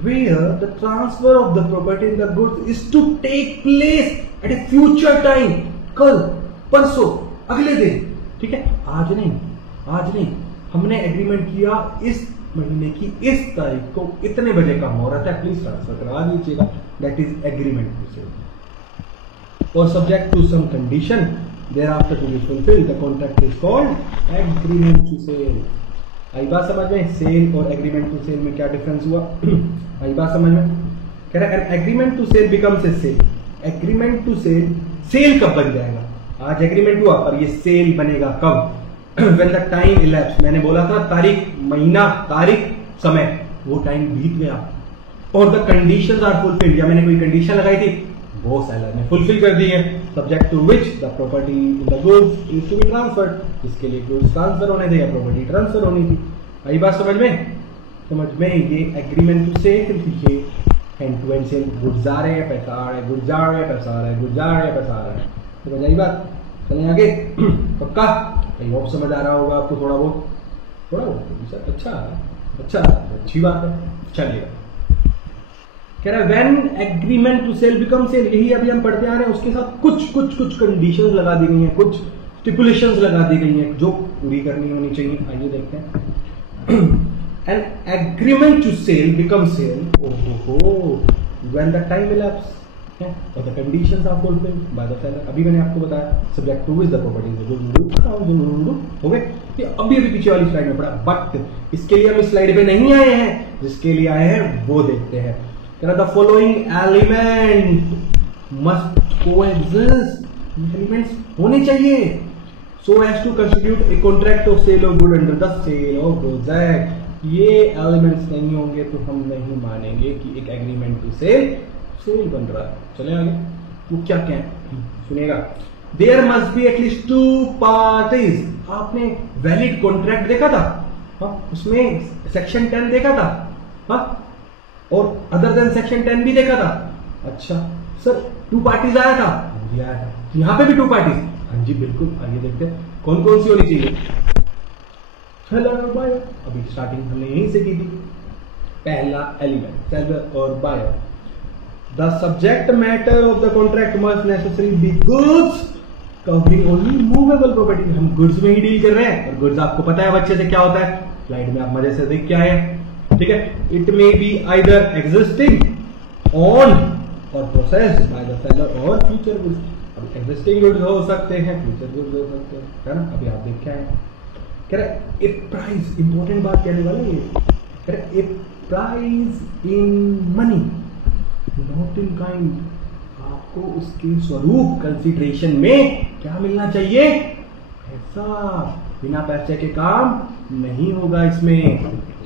where the transfer of the property in the goods is to take place at a future time, कल, परसों, अगले दिन, ठीक है, आज नहीं, हमने एग्रीमेंट किया इस महीने की इस तारीख को इतने बजे का मुहूर्त है, प्लीज ट्रांसफर करवा दीजिएगा, that is agreement to sell. और subject to some condition thereafter to be fulfilled the contract is called agreement to sale। आई बात समझ में? सेल और एग्रीमेंट टू सेल में क्या डिफरेंस हुआ? आई बात समझ में? कह रहा है agreement to sell becomes a sale. Agreement to sell, sale कब बन जाएगा? आज एग्रीमेंट हुआ पर ये सेल बनेगा कब? When the time elapsed, मैंने बोला था तारीख, महीना, तारीख, समय, वो टाइम बीत गया और द कंडीशंस आर फुलफिल्ड, या मैंने कोई कंडीशन लगाई थी वो सेलर ने फुलफिल कर दी है। Subject to which the property in the goods is to be transferred, जिसके लिए गुड्स ट्रांसफर होने थे या प्रॉपर्टी ट्रांसफर होनी थी। आई बात समझ में? ये एग्रीमेंट टू सेल, ये hand to hand sale, goods आ रहे हैं, पैसा आ रहा है, गुड्स जा रहे हैं, पैसा आ रहा है, गुड्स जा रहे हैं, पैसा आ रहा है। समझ आई बात? चलें आगे। पक्का आई होप समझ आ रहा होगा आपको थोड़ा बहुत सर, अच्छा अच्छी बात है, चलिएगा। कह रहा है when agreement to sell become sale, यही अभी हम पढ़ते आ रहे हैं, उसके साथ कुछ कंडीशंस लगा दी गई हैं, कुछ स्टिपुलेशंस लगा दी गई हैं जो पूरी करनी होनी चाहिए। आइए देखते हैं। An agreement to sell become sale when the time elapsed और the conditions are fulfilled by the seller. अभी मैंने आपको बताया subject to is the property, हो गए, ये अभी पीछे वाली स्लाइड में पढ़ा, बट इसके लिए हम इस स्लाइड पे नहीं आए हैं, जिसके लिए आए हैं वो देखते हैं। The following element must coexist, elements होने चाहिए so as to constitute a contract of sale of good under the sale of goods act. ये एलिमेंट्स नहीं होंगे तो हम नहीं मानेंगे कि एक एग्रीमेंट टू सेल बन रहा है। चले आगे, वो क्या है सुनिएगा। There must be at least two parties. आपने वैलिड कॉन्ट्रैक्ट देखा था, हाँ, उसमें सेक्शन 10 देखा था, हाँ, और अदर देन सेक्शन 10 भी देखा था। अच्छा सर, 2 पार्टीज आया था, आया था, यहाँ पे भी 2 पार्टीज, हाँ जी बिल्कुल। आइए देखते हैं कौन कौन सी होनी चाहिए। सेलर और बायर, अभी स्टार्टिंग हमने यहीं से की थी। पहला एलिमेंट सेलर और buyer. The subject matter of the contract must necessarily be goods covering only movable property। हम गुड्स में ही डील कर रहे हैं और गुड्स आपको पता है बच्चे से क्या होता है, स्लाइड में आप मजे से देख के आए हैं, ठीक है। It may be either existing on और प्रोसेस्ड बाय द सेलर और फ्यूचर गुड्स। अब एग्जिस्टिंग गुड्स हो सकते हैं, फ्यूचर गुड्स हो सकते हैं, है ना। अभी आप देख के आए, कह रहे ए प्राइस, इंपॉर्टेंट बात कहने वाले, कह रहे a price in money not in kind. आपको उसके स्वरूप कंसीडरेशन में क्या मिलना चाहिए? पैसा। बिना पैसे के काम नहीं होगा इसमें,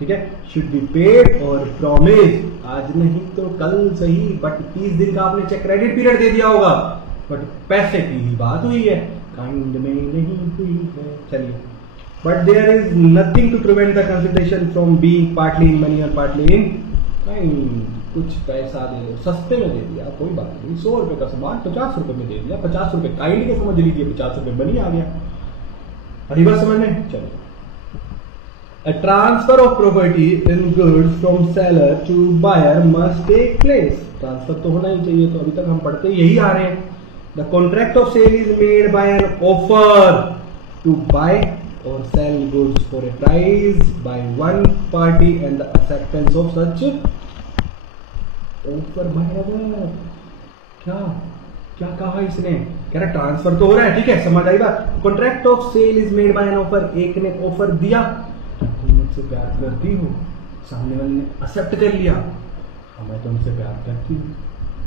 ठीक है, शुड बी पेड और प्रॉमिस, आज नहीं तो कल सही, बट 30 दिन का आपने चेक क्रेडिट पीरियड दे दिया होगा, बट पैसे की ही बात हुई है, काइंड में नहीं हुई है। चलिए, but there is nothing to prevent the consideration from being partly in money और पार्टली इन काइंड। कुछ पैसा दे दो, सस्ते में दे दिया, कोई बात नहीं, 100 रुपए का सामान 50 रुपए में दे दिया, 50 रुपए काइंड के समझ लीजिए, 50 रुपए बनी आ गया। अभी बात समझ में? चलो, a transfer of property in goods from seller to buyer must take place। Transfer तो होना ही चाहिए, तो अभी तक हम पढ़ते यही आ रहे हैं। The contract of sale is made by an offer to buy or sell goods for a price by one party and the acceptance of such offer by other। क्या क्या कहा इसने? कह रहा ट्रांसफर तो हो रहा है, ठीक है, समझ आई बात। Contract of sale is made by an offer, एक ने ऑफर दिया, तुम मुझसे प्यार करती हो, सामने वाले ने एक्सेप्ट कर लिया, हाँ मैं तुमसे प्यार करती हूँ,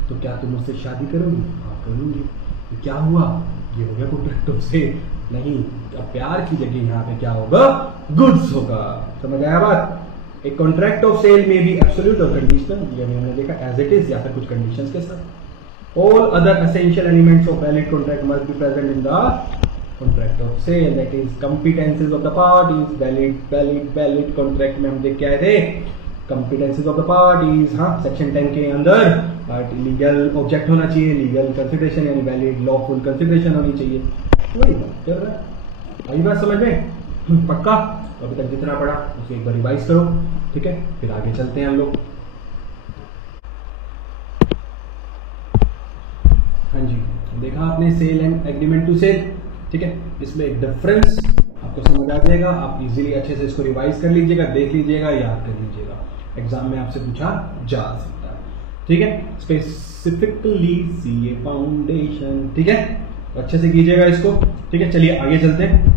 तो क्या तुम मुझसे शादी करोगी? हाँ करूंगी। क्या हुआ? ये हो गया कॉन्ट्रैक्ट ऑफ सेल। नहीं, अब प्यार की जगह यहाँ पे क्या होगा? गुड्स होगा। समझ आया बात? एक कॉन्ट्रैक्ट ऑफ सेल में भी एब्सोल्यूट और कंडीशनल, ये हमने देखा एज इट इज या फिर कुछ कंडीशंस के साथ। All other essential elements of valid contract must be present in the contract of sale, that is competencies of the parties। valid contract में हम देख के आए थे competencies of the parties, हाँ सेक्शन 10 के अंदर लीगल ऑब्जेक्ट होना चाहिए, लीगल कंसिडरेशन यानी वैलिड लॉफुल कंसिडरेशन होनी चाहिए। वही बात कर रहा है, आई बात समझ में? पक्का? अभी तक जितना पढ़ा उसे एक बार रिवाइज करो, ठीक है, फिर आगे चलते हैं हम लोग। हाँ जी, देखा आपने sale and agreement to sell, ठीक है, इसमें एक डिफरेंस आपको समझ आ जाएगा। आप इजीली अच्छे से इसको रिवाइज कर लीजिएगा, देख लीजिएगा, याद कर लीजिएगा, एग्जाम में आपसे पूछा जा सकता है, ठीक है। स्पेसिफिकली सीए फाउंडेशन, ठीक है, अच्छे से कीजिएगा इसको, ठीक है। चलिए आगे चलते हैं।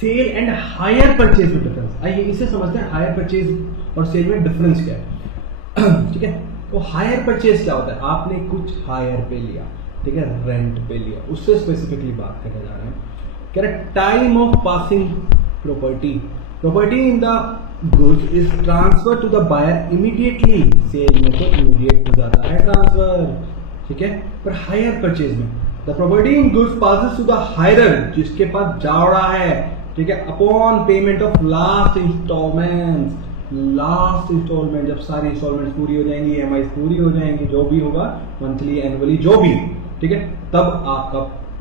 सेल एंड हायर परचेज में डिफरेंस, आइए इसे समझते हैं, हायर परचेज और सेल में डिफरेंस क्या है, ठीक है। तो हायर परचेज क्या होता है? आपने कुछ हायर पे लिया, ठीक है, रेंट पे लिया, उससे स्पेसिफिकली बात करने जा रहे हैं। कह रहे time of passing property in the goods is transfer to the buyer immediately. Sale में तो इमीडिएट हो जाता है ट्रांसफर, ठीक है, पर हायर परचेज में the property in goods passes to the hirer, जिसके पास जा रहा है, ठीक है, upon payment of last instalment. Last instalment, जब सारी इंस्टॉलमेंट पूरी हो जाएंगी, ईएमआई पूरी हो जाएंगी, जो भी होगा मंथली एनुअली जो भी, ठीक है, तब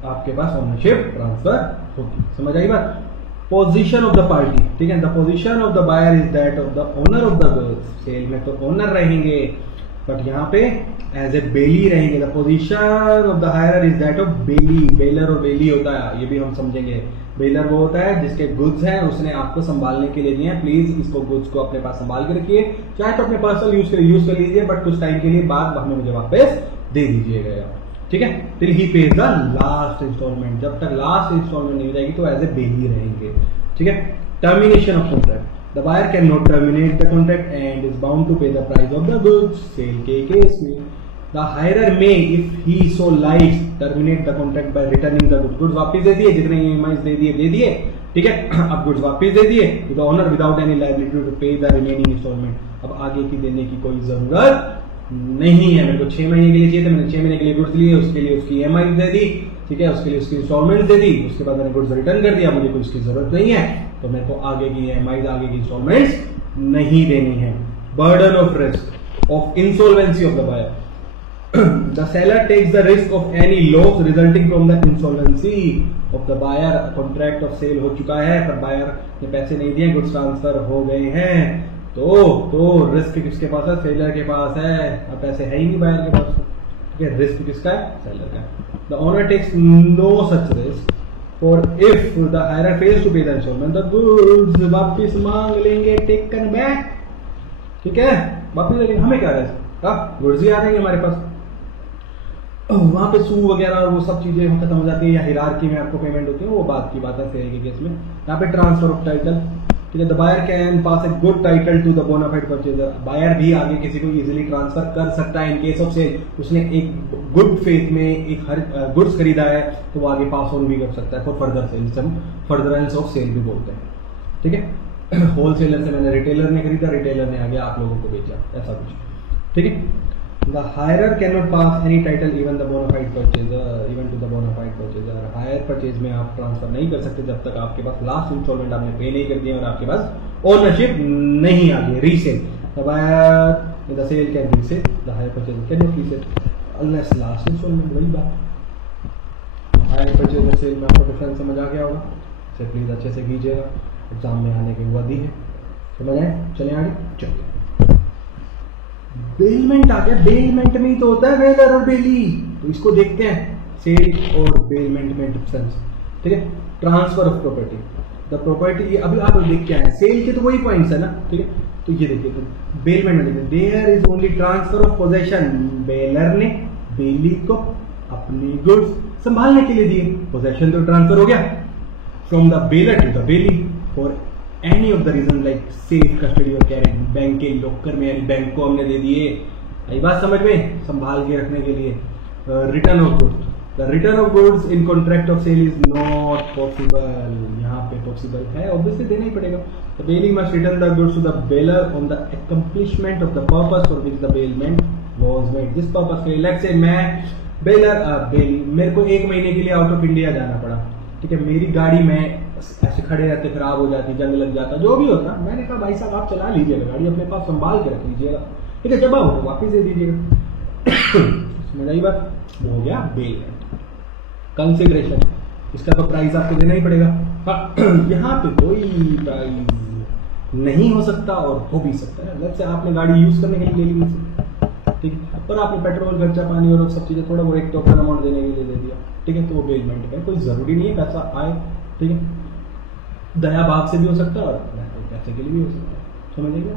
आपके पास ओनरशिप ट्रांसफर होगी। समझ आई बात? पोजीशन ऑफ द पार्टी, ठीक है, the position of the buyer is that of the owner of the goods. Sale में तो ओनर रहेंगे, बट यहाँ पे एज ए बेली रहेंगे। The position of the hirer is that of bailee. Bailor और बेली होता है, ये भी हम समझेंगे। बेलर वो होता है जिसके गुड्स हैं, उसने आपको संभालने के लिए दिए हैं, प्लीज इसको गुड्स को अपने पास संभाल के रखिए, चाहे तो अपने पर्सनल यूज कर लीजिए, बट कुछ टाइम के लिए बाद हमें मुझे वापस दे दीजिएगा, ठीक है। Till he pays the last instalment, जब तक लास्ट इंस्टॉलमेंट नहीं हो जाएगी तो एज ए बेली रहेंगे, ठीक है। Termination of contract, the buyer can not terminate the contract and is bound to pay the price of the goods. Sale के केस में द हायरर में if he so likes terminate the contract by returning the goods. Goods वापस दे दिए, जितने ईएमआई दे दिए, ठीक है, अब गुड्स वापस दे दिए to the owner without any liability to pay the remaining instalment. अब आगे की देने की कोई जरूरत नहीं है। मेरे को 6 महीने के लिए चाहिए, तो मैंने 6 महीने के लिए गुड्स लिए, उसके लिए उसकी ईएमआई दे दी, ठीक है, उसके लिए उसकी इंस्टॉलमेंट दे दी, उसके बाद मैंने गुड्स रिटर्न कर दिया, मुझे कुछ की जरूरत नहीं है, तो मेरे को आगे की ईएमआई, आगे की इंस्टॉलमेंट्स नहीं देनी है। Burden of risk of insolvency of the buyer, the seller takes the risk of any loss resulting from the insolvency of the buyer। Contract of sale हो चुका है, पर बायर ने पैसे नहीं दिए, गुड्स ट्रांसफर हो गए हैं, तो रिस्क किसके पास है? सेलर के पास है। अब पैसे है ही नहीं बायर के पास, ठीक है, रिस्क किसका है? सेलर का। The owner takes no such risk for if the hirer fails to pay the instalment, the goods वापस मांग लेंगे, टेकन बैक, ठीक है, वापस ले लेंगे। हमें क्या है, गुड्स ही आ जाएंगे हमारे पास, वहां पे सू वगैरह वो सब चीजें खत्म हो जाती है, या हिरार्की में आपको पेमेंट होती है, वो बात की बात है सेल के केस में। यहाँ पे ट्रांसफर ऑफ टाइटल, ठीक है, the buyer can pass a good title to the bona fide purchaser. Buyer भी आगे किसी को इजीली ट्रांसफर कर सकता है इन केस ऑफ सेल। उसने एक गुड फेथ में एक गुड्स खरीदा है, तो वो आगे पास ऑन भी कर सकता है फॉर फर्दर सेल, जिसे हम फर्दरेंस ऑफ सेल भी बोलते हैं, ठीक है। होलसेलर से मैंने रिटेलर ने खरीदा, रिटेलर ने आगे आप लोगों को बेचा, ऐसा कुछ। ठीक है। The hirer can not pass any title even the bona fide purchaser even to the bona fide purchaser. Hire purchase में आप ट्रांसफर नहीं कर सकते जब तक आपके पास लास्ट इंस्टॉलमेंट आपने पे नहीं कर दिया और आपके पास ओनरशिप नहीं आ गई। Resale the buyer the sale can resale the hire purchase can not resale unless last instalment. वही बात। हायर परचेज और सेल में आपको डिफरेंस समझ आ गया होगा, इसे प्लीज अच्छे से कीजिएगा, एग्जाम में आने की वर्दी है। समझ आए? चले आगे। चलिए, बेलमेंट आ गया। बेलमेंट में ही तो होता है वेलर और बेली, तो इसको देखते हैं सेल और बेलमेंट में डिफरेंस। ठीक है। Transfer of property the property, अभी आप देख के आए सेल के तो वही पॉइंट्स है ना। ठीक है। तो ये देखिए तो बेलमेंट में देखिए there is only transfer of possession. Bailor ने बेली को अपनी गुड्स संभालने के लिए दिए, पोजेशन तो ट्रांसफर हो गया from the bailor to the bailee for any of the reason like safe custody और कैरिंग। बैंक के लॉकर में यानी बैंक को हमने दे दिए, आई बात समझ में, संभाल के रखने के लिए। Return of goods the return of goods in contract of sale is not possible. यहाँ पे पॉसिबल है, ऑब्वियसली देना ही पड़ेगा। The bailee must return the goods to the bailor on the accomplishment of the purpose for which the bailment was made. जिस पर्पस के लिए, लेट्स से मैं बेलर बेली, मेरे को 1 महीने के लिए आउट ऑफ इंडिया जाना पड़ा। ठीक है। मेरी गाड़ी में ऐसे खड़े रहते खराब हो जाती, जंग लग जाता, जो भी होता, मैंने कहा भाई साहब आप चला लीजिएगा गाड़ी, अपने पास संभाल के रख लीजिएगा। ठीक है। जब आप वापिस दे दीजिएगा। समझ आई बात? वो हो गया बेलमेंट। कंसिडरेशन, इसका तो प्राइस आपको देना ही पड़ेगा। हाँ, यहाँ पे कोई प्राइस नहीं हो सकता और हो भी सकता है। जैसे आपने गाड़ी यूज करने के लिए ले ली मुझसे, ठीक है, पर आपने पेट्रोल खर्चा पानी और सब चीजें थोड़ा वो एक टोकन अमाउंट देने के लिए दे दिया। ठीक है। तो वो बेलमेंट है, कोई जरूरी नहीं है पैसा आए। ठीक है। दया भाव से भी हो सकता है और पैसे के लिए भी हो सकता है। समझिएगा?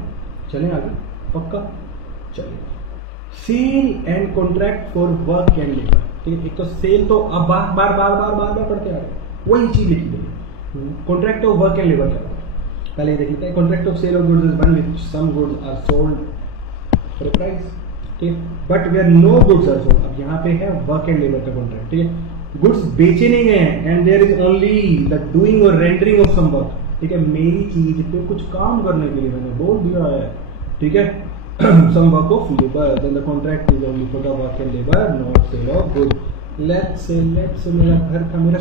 चलें आगे। पक्का? चलिए। Sale and contract for work and labour. ठीक है। एक तो सेल तो अब बार बार बार बार बार बार पढ़ते आ रहे, वही चीज लिखी गई। Contract of work and labour क्या है? पहले देख लेते हैं। Contract of sale of goods is one which some goods are sold for a price. ठीक है। But where no goods are sold, अब यहाँ पे है वर्क एंड लेबर का कॉन्ट्रैक्ट। ठीक है। गुड्स बेचे नहीं गए हैं and there is only the doing और रेंडरिंग ऑफ सम वर्क। ठीक है। मेरी चीज पे कुछ काम करने के लिए मैंने बोल दिया है। ठीक है। Some work of labour, then the contract is only for the work and labour, not sale of goods. Let's say मेरा घर का, मेरा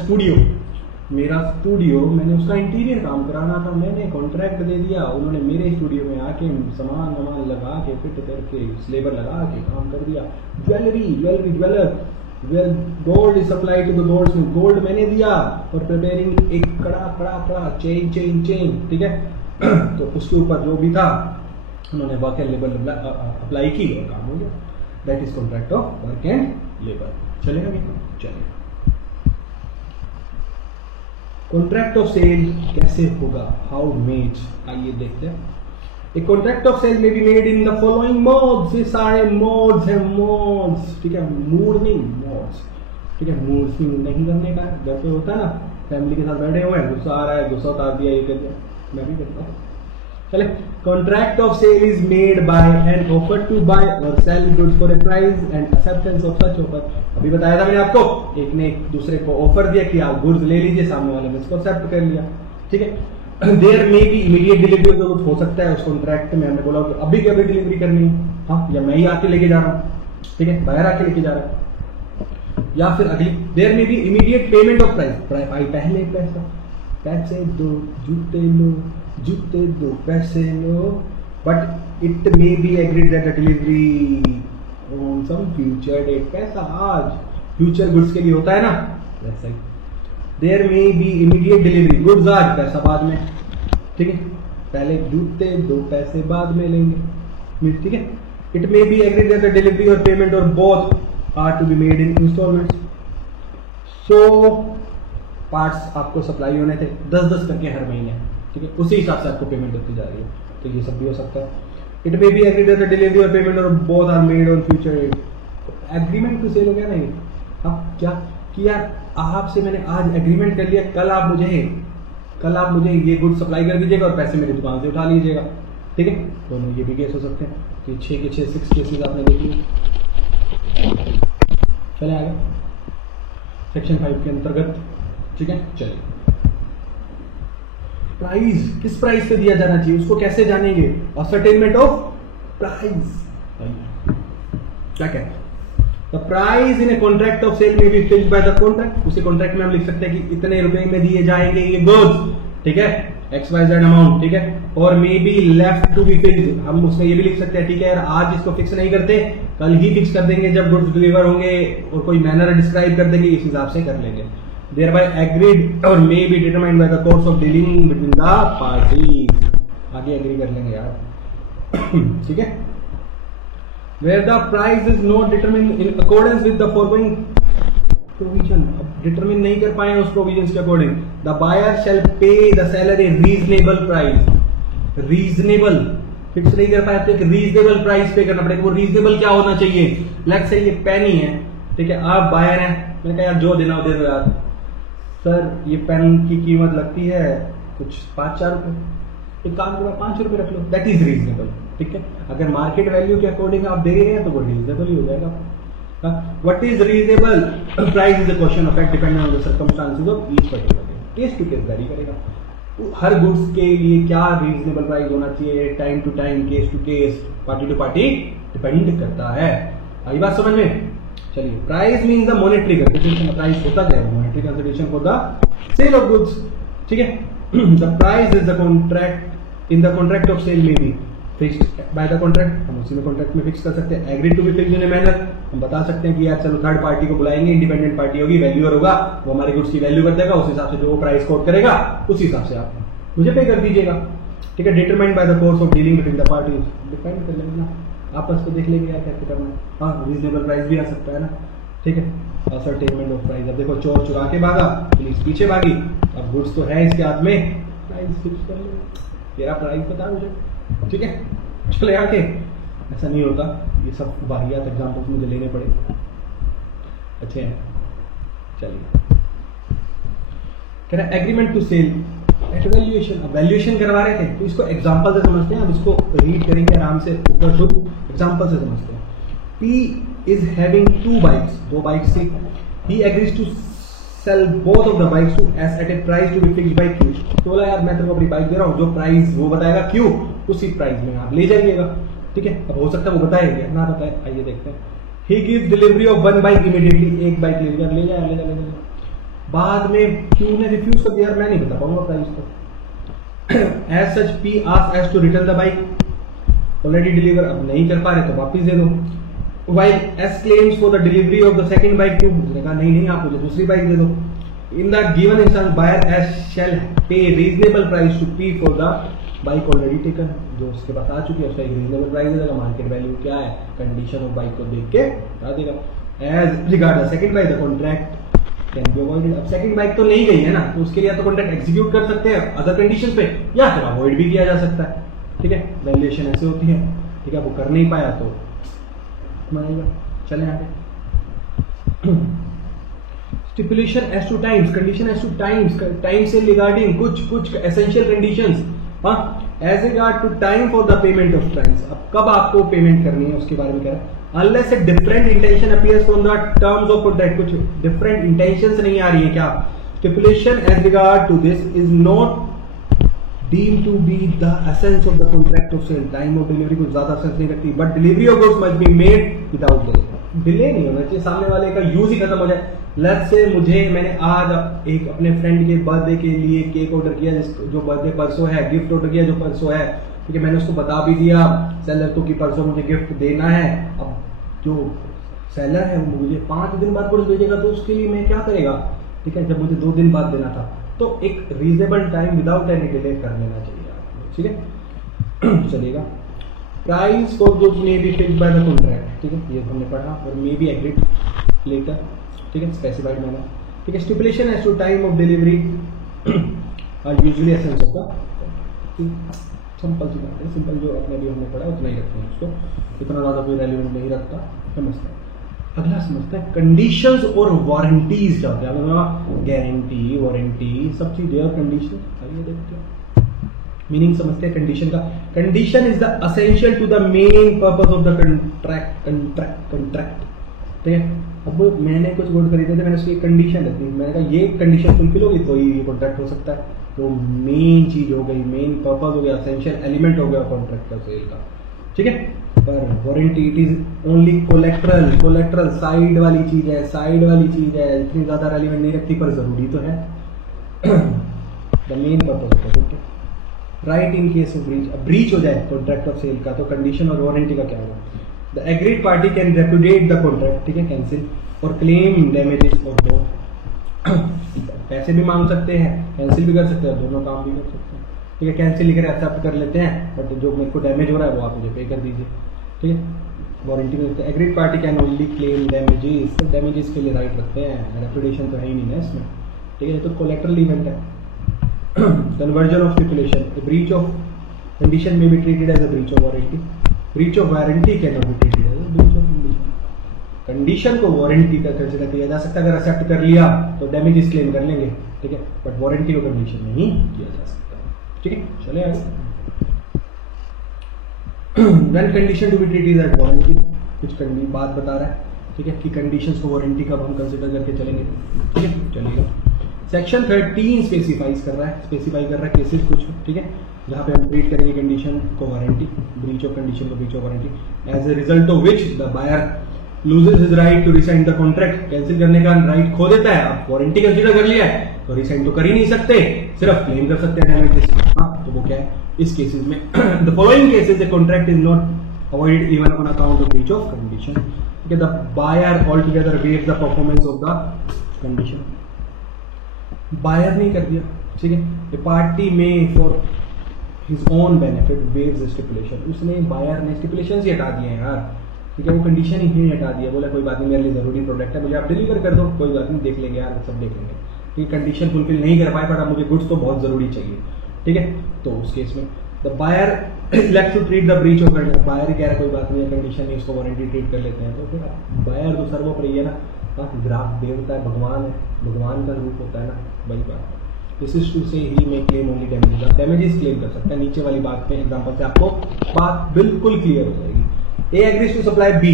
स्टूडियो, मैंने उसका इंटीरियर काम कराना था, मैंने कॉन्ट्रैक्ट दे दिया, उन्होंने मेरे स्टूडियो में आके सामान वामान लगा के फिट करके लेबर लगा के काम कर दिया। Jeweller well gold is supply to the gold, gold मैंने दिया और प्रिपेयरिंग एक कड़ा चेन। ठीक है। तो उसके ऊपर जो भी था उन्होंने वर्क एंड लेबर अप्लाई की और काम हो गया। That is contract of work and labour. चलेगा भी? चलेगा। कॉन्ट्रैक्ट ऑफ सेल कैसे होगा? How made? आइए देखते हैं। A contract of sale may be made in the following modes। ये सारे मोड्स हैं, मोड्स। ठीक है। मूड नहीं, मोड्स। ठीक है। मूड नहीं करने का, घर पे होता है ना, फैमिली के साथ बैठे हुए हैं, गुस्सा आ रहा है, गुस्सा उतार दिया, ये कर दिया, मैं भी करता हूँ। चले। Contract of sale is made by an offer to buy or sell goods for a price and acceptance of such offer. अभी बताया था मैंने आपको, एक ने एक दूसरे को ऑफर दिया कि आप गुड्स ले लीजिए, सामने वाले ने इसको एक्सेप्ट कर लिया। ठीक है। There may be immediate delivery of the goods, हो सकता है उस कॉन्ट्रैक्ट में हमने बोला कि अभी की अभी डिलीवरी करनी है, हाँ, या मैं ही आके लेके जा रहा हूँ। ठीक है। बाहर आके लेके जा रहा है, या फिर अगली। There may be immediate payment of price, पहले पैसे दो, जूते दो, पैसे लो। But it may be agreed that the delivery on some future date. पैसा आज, फ्यूचर गुड्स के लिए होता है ना, वैसा ही। There may be immediate delivery, goods आज, पैसा बाद में। ठीक है। पहले जूते दो, पैसे बाद में लेंगे। ठीक है। It may be agreed that the delivery और पेमेंट और both are to be made in instalments. So parts आपको सप्लाई होने थे 10-10 करके हर महीने। ठीक है। उसी हिसाब से आपको पेमेंट होती जा रही है। तो ये सब भी हो सकता है। It may be agreed that the delivery और पेमेंट और both are made on future date. Agreement to sell हो गया नहीं? हाँ, क्या किया आपसे मैंने आज एग्रीमेंट कर लिया, कल आप मुझे ये गुड सप्लाई कर दीजिएगा और पैसे मेरी दुकान से उठा लीजिएगा। ठीक है। दोनों ये भी केस हो सकते हैं। तो 6 के 6 केसेस आपने देख लिए। चले आगे सेक्शन 5 के अंतर्गत। ठीक है। चलिए। प्राइस किस प्राइस पे दिया जाना चाहिए उसको कैसे जानेंगे? Ascertainment of price. क्या कहते हैं? The price in a contract of sale may be fixed by the contract. उसी कॉन्ट्रैक्ट में हम लिख सकते हैं कि इतने रुपए में दिए जाएंगे ये गुड्स, ठीक है, XYZ अमाउंट, ठीक है, और may be left to be fixed. हम उसमें ये भी लिख सकते हैं, ठीक है यार, आज इसको फिक्स नहीं करते, कल ही फिक्स कर देंगे जब गुड्स डिलीवर होंगे, और कोई मैनर डिस्क्राइब कर देंगे, इस हिसाब से कर लेंगे। thereby agreed or may be determined by the course of dealing between the parties। आगे एग्री कर लेंगे यार ठीक है। where the price is not determined in accordance with the foregoing provision, अब डिटरमिन नहीं कर पाए उस प्रोविजन के अकॉर्डिंग, द बायर शैल पे the seller A reasonable price. Reasonable fix नहीं कर पाए तो एक रीजनेबल प्राइस पे करना पड़ेगा। वो रीजनेबल क्या होना चाहिए? लेट्स से ये पेन ही है, ठीक है, आप बायर हैं, मैंने कहा यार जो देना हो दे दो यार। सर ये पेन की कीमत लगती है कुछ 5-4 रुपए, एक काम करो 5 रुपए रख लो, दैट इज रीजनेबल, ठीक है। अगर मार्केट वैल्यू के अकॉर्डिंग आप दे रहे हैं तो वो रीजनेबल ही हो जाएगा। What is reasonable price is a question of fact depending on the circumstances of each particular case। Case to case vary करेगा। हर गुड्स के लिए क्या रीजनेबल प्राइस होना चाहिए, time to time, case to case, party to party depend करता है। आई बात समझ में? चलिए, price means the monetary consideration. Price होता क्या है? Monetary consideration for the sale of goods, ठीक है। The price is the contract in the contract of sale may be fixed by the contract. हम उसी में कॉन्ट्रैक्ट में फिक्स कर सकते हैं। Agree to be fixed in a manner, हम बता सकते हैं कि यार चलो थर्ड पार्टी को बुलाएंगे, इंडिपेंडेंट पार्टी होगी, वैल्यूअर होगा, वो हमारे गुड्स की वैल्यू कर देगा, उस हिसाब से जो वो प्राइस कोट करेगा उस हिसाब से आप मुझे पे कर दीजिएगा, ठीक है। Determined by the course of dealing between the parties, depend कर लेंगे ना, आपस में देख लेंगे यार कैसे करना है। हाँ, रीजनेबल प्राइस भी आ सकता है ना, ठीक है। असर्टेनमेंट ऑफ प्राइस, अब देखो चोर चुरा के भागा, पुलिस पीछे भागी, अब गुड्स तो है इसके हाथ में, प्राइस फिक्स कर लो, तेरा प्राइस बता मुझे, ठीक है। चले आके ऐसा नहीं होता, ये सब वाहियात एग्जाम्पल्स मुझे लेने पड़े, अच्छे हैं। चलिए, कह रहा agreement to sell at valuation. अब वैल्यूएशन करवा रहे थे तो इसको एग्जाम्पल से समझते हैं। अब इसको रीड करेंगे आराम से, ऊपर खुद एग्जाम्पल से समझते हैं। P is having 2 bikes, 2 bikes थी। He agrees to sell both of the bikes to S at a price to be fixed by Q। तो बोला यार मैं तेरे को अपनी बाइक दे रहा हूँ, जो प्राइस वो बताएगा Q, उसी प्राइस में आप ले जाइएगा, ठीक है। अब हो सकता है वो बताएगा ना बताए, आइए देखते हैं। He gives delivery of 1 bike immediately, एक बाइक ले जा ले जा। बाद में Q ने रिफ्यूज कर दिया, मैं नहीं बता पाऊंगा प्राइस तो। As such P asks S to return the bike, already deliver, अब नहीं कर पा रहे तो वापिस दे दो। While S claims for the delivery of the second bike to, उसने कहा नहीं आप मुझे दूसरी बाइक दे दो। In the given instance, buyer S shall pay reasonable price to P for the bike already taken। जो उसके पास आ चुकी है उसका एक रीजनेबल प्राइस देगा, मार्केट वैल्यू क्या है, कंडीशन ऑफ बाइक को देख के बता देगा। As regard the second bike, the contract can be avoided। अब सेकंड बाइक तो नहीं गई है ना, तो उसके लिए या तो कॉन्ट्रैक्ट एग्जीक्यूट कर सकते हैं अदर कंडीशन पे, या फिर अवॉइड भी किया जा सकता है, ठीक है। वैल्यूएशन ऐसे होती है, ठीक है। वो कर नहीं पाया तो मानेगा। चले आगे। Stipulation as to times, condition as to times, time से रिगार्डिंग कुछ एसेंशियल कंडीशंस, हाँ, as regard to time for the payment of price. अब कब आपको पेमेंट करनी है उसके बारे में कह रहा है। Unless a different intention appears from the terms of contract, कुछ डिफरेंट इंटेंशंस नहीं आ रही है क्या। Stipulation as regard to this is not deemed to be the essence of the contract of sale। Time of delivery कुछ ज्यादा सेंस नहीं रखती, but delivery of goods must be made without delay. Delay नहीं होना चाहिए, सामने वाले का यूज ही खत्म हो जाए। लेट्स से मैंने आज एक अपने फ्रेंड के बर्थडे के लिए केक ऑर्डर किया, जो बर्थडे परसों है, गिफ्ट ऑर्डर किया जो परसों है, ठीक है। मैंने उसको बता भी दिया सेलर को कि परसों मुझे गिफ्ट देना है। अब जो सेलर है वो मुझे 5 दिन बाद गुड्स भेजेगा, तो उसके लिए मैं क्या करेगा, ठीक है, जब मुझे 2 दिन बाद देना था। तो एक reasonable time without any delay कर लेना चाहिए आपको, ठीक है। चलेगा। Price for goods may B fixed by the contract, ठीक है, ये हमने पढ़ा, और मे बी एग्रीड लेटर, ठीक है, स्पेसिफाइड मैनर, ठीक है। Stipulation as to time of delivery are usually essence of the, simple सी बात है, सिंपल जो अपने भी हमने पढ़ा उतना ही रखते हैं उसको, इतना ज़्यादा कोई रेलिवेंट नहीं रखता, समझता है। अगला समझता है कंडीशंस और वारंटीज क्या होते हैं। गारंटी, वारंटी, सब चीजें और कंडीशन, आइए देखते हैं। मीनिंग समझते हैं कंडीशन का। Condition is the essential to the main purpose of the contract, ठीक है। अब मैंने कुछ गुड खरीदे थे, मैंने उसकी कंडीशन रखी, मैंने कहा ये कंडीशन फुलफिल होगी तो ये कॉन्ट्रैक्ट हो सकता है, वो मेन चीज हो गई, मेन पर्पज हो गया, एसेंशियल एलिमेंट हो गया कॉन्ट्रैक्ट का सेल का, ठीक है। पर warranty it is only colorectal, colorectal side वाली चीज है, साइड वाली चीज है, इतनी ज्यादा रेलिवेंट नहीं रखती पर जरूरी तो है। द मेन पर्पज होता है, right in case of breach, breach हो जाए कॉन्ट्रैक्ट ऑफ सेल का तो कंडीशन और वारंटी का क्या होगा? The agreed party can repudiate the contract, ठीक है, कैंसिल और क्लेम डैमेजेस और दो पैसे भी मांग सकते हैं, कैंसिल भी कर सकते हैं, दोनों काम भी कर सकते हैं, ठीक है। कैंसिल लिख कर एक्सेप्ट कर लेते हैं, बट जो मेरे को डैमेज हो रहा है वो आप मुझे पे कर दीजिए, ठीक है। वारंटी में agreed party can only claim damages, तो डैमेजेस के लिए राइट रखते हैं, रेपुटेशन तो है ही नहीं ना इसमें, ठीक है, तो कोलेक्ट्रल इवेंट है। Conversion of stipulation, breach of condition may be treated as a breach of warranty, breach of warranty can not be treated as a breach of condition. Condition को वारंटी का कंसीडर किया जा सकता है, अगर एक्सेप्ट कर लिया तो डैमेजेस क्लेम कर लेंगे, ठीक है, बट वारंटी को कंडीशन नहीं किया जा सकता, ठीक है। चले आगे, when condition to be treated as warranty, कुछ बात बता रहा है, ठीक है, कि कंडीशंस को वारंटी कब हम कंसीडर करके चलेंगे, ठीक है। चलिएगा, सेक्शन 13 स्पेसिफाइज कर रहा है, स्पेसिफाई कर रहा है केसेस कुछ, ठीक है, जहां पे हम ट्रीट करेंगे कंडीशन को वारंटी, ब्रीच ऑफ कंडीशन को breach of warranty, as a result of which the buyer loses his right to rescind the contract, cancel करने का राइट खो देता है। आप वारंटी कंसीडर कर लिया है तो रिसाइन तो कर ही नहीं सकते, सिर्फ क्लेम कर सकते हैं डैमेजेस। हाँ, तो वो क्या है इस केसेस में? The following cases the contract is not avoided even on account of breach of condition, ठीक है। The buyer altogether waives the performance of the condition, buyer नहीं कर दिया, ठीक है, the party may for his own benefit waives stipulation, उसने बायर ने स्टिपुलेशन ही हटा दिए हैं यार, ठीक है, वो कंडीशन ही हटा दिया, बोला कोई बात नहीं मेरे लिए जरूरी प्रोडक्ट है, मुझे आप डिलीवर कर दो, कोई बात नहीं देख लेंगे यार, सब देख लेंगे, ठीक है। कंडीशन फुलफिल नहीं कर पाए, बट मुझे गुड्स तो बहुत जरूरी चाहिए, ठीक है। तो उस केस में the buyer elect to treat the breach of condition, buyer कह रहा है कोई बात नहीं कंडीशन नहीं, उसको वारंटी ट्रीट कर लेते हैं, तो फिर बायर तो सर्वोपरि है ना, ग्राहक देवता है, भगवान है, भगवान का रूप होता है ना, वही बात। दिस इज टू से ही मे क्लेम ओनली डैमेजेस, आप डैमेजेस क्लेम कर सकते हैं, नीचे वाली बात में एग्जांपल से आपको बात बिल्कुल क्लियर हो जाएगी। A agrees to supply B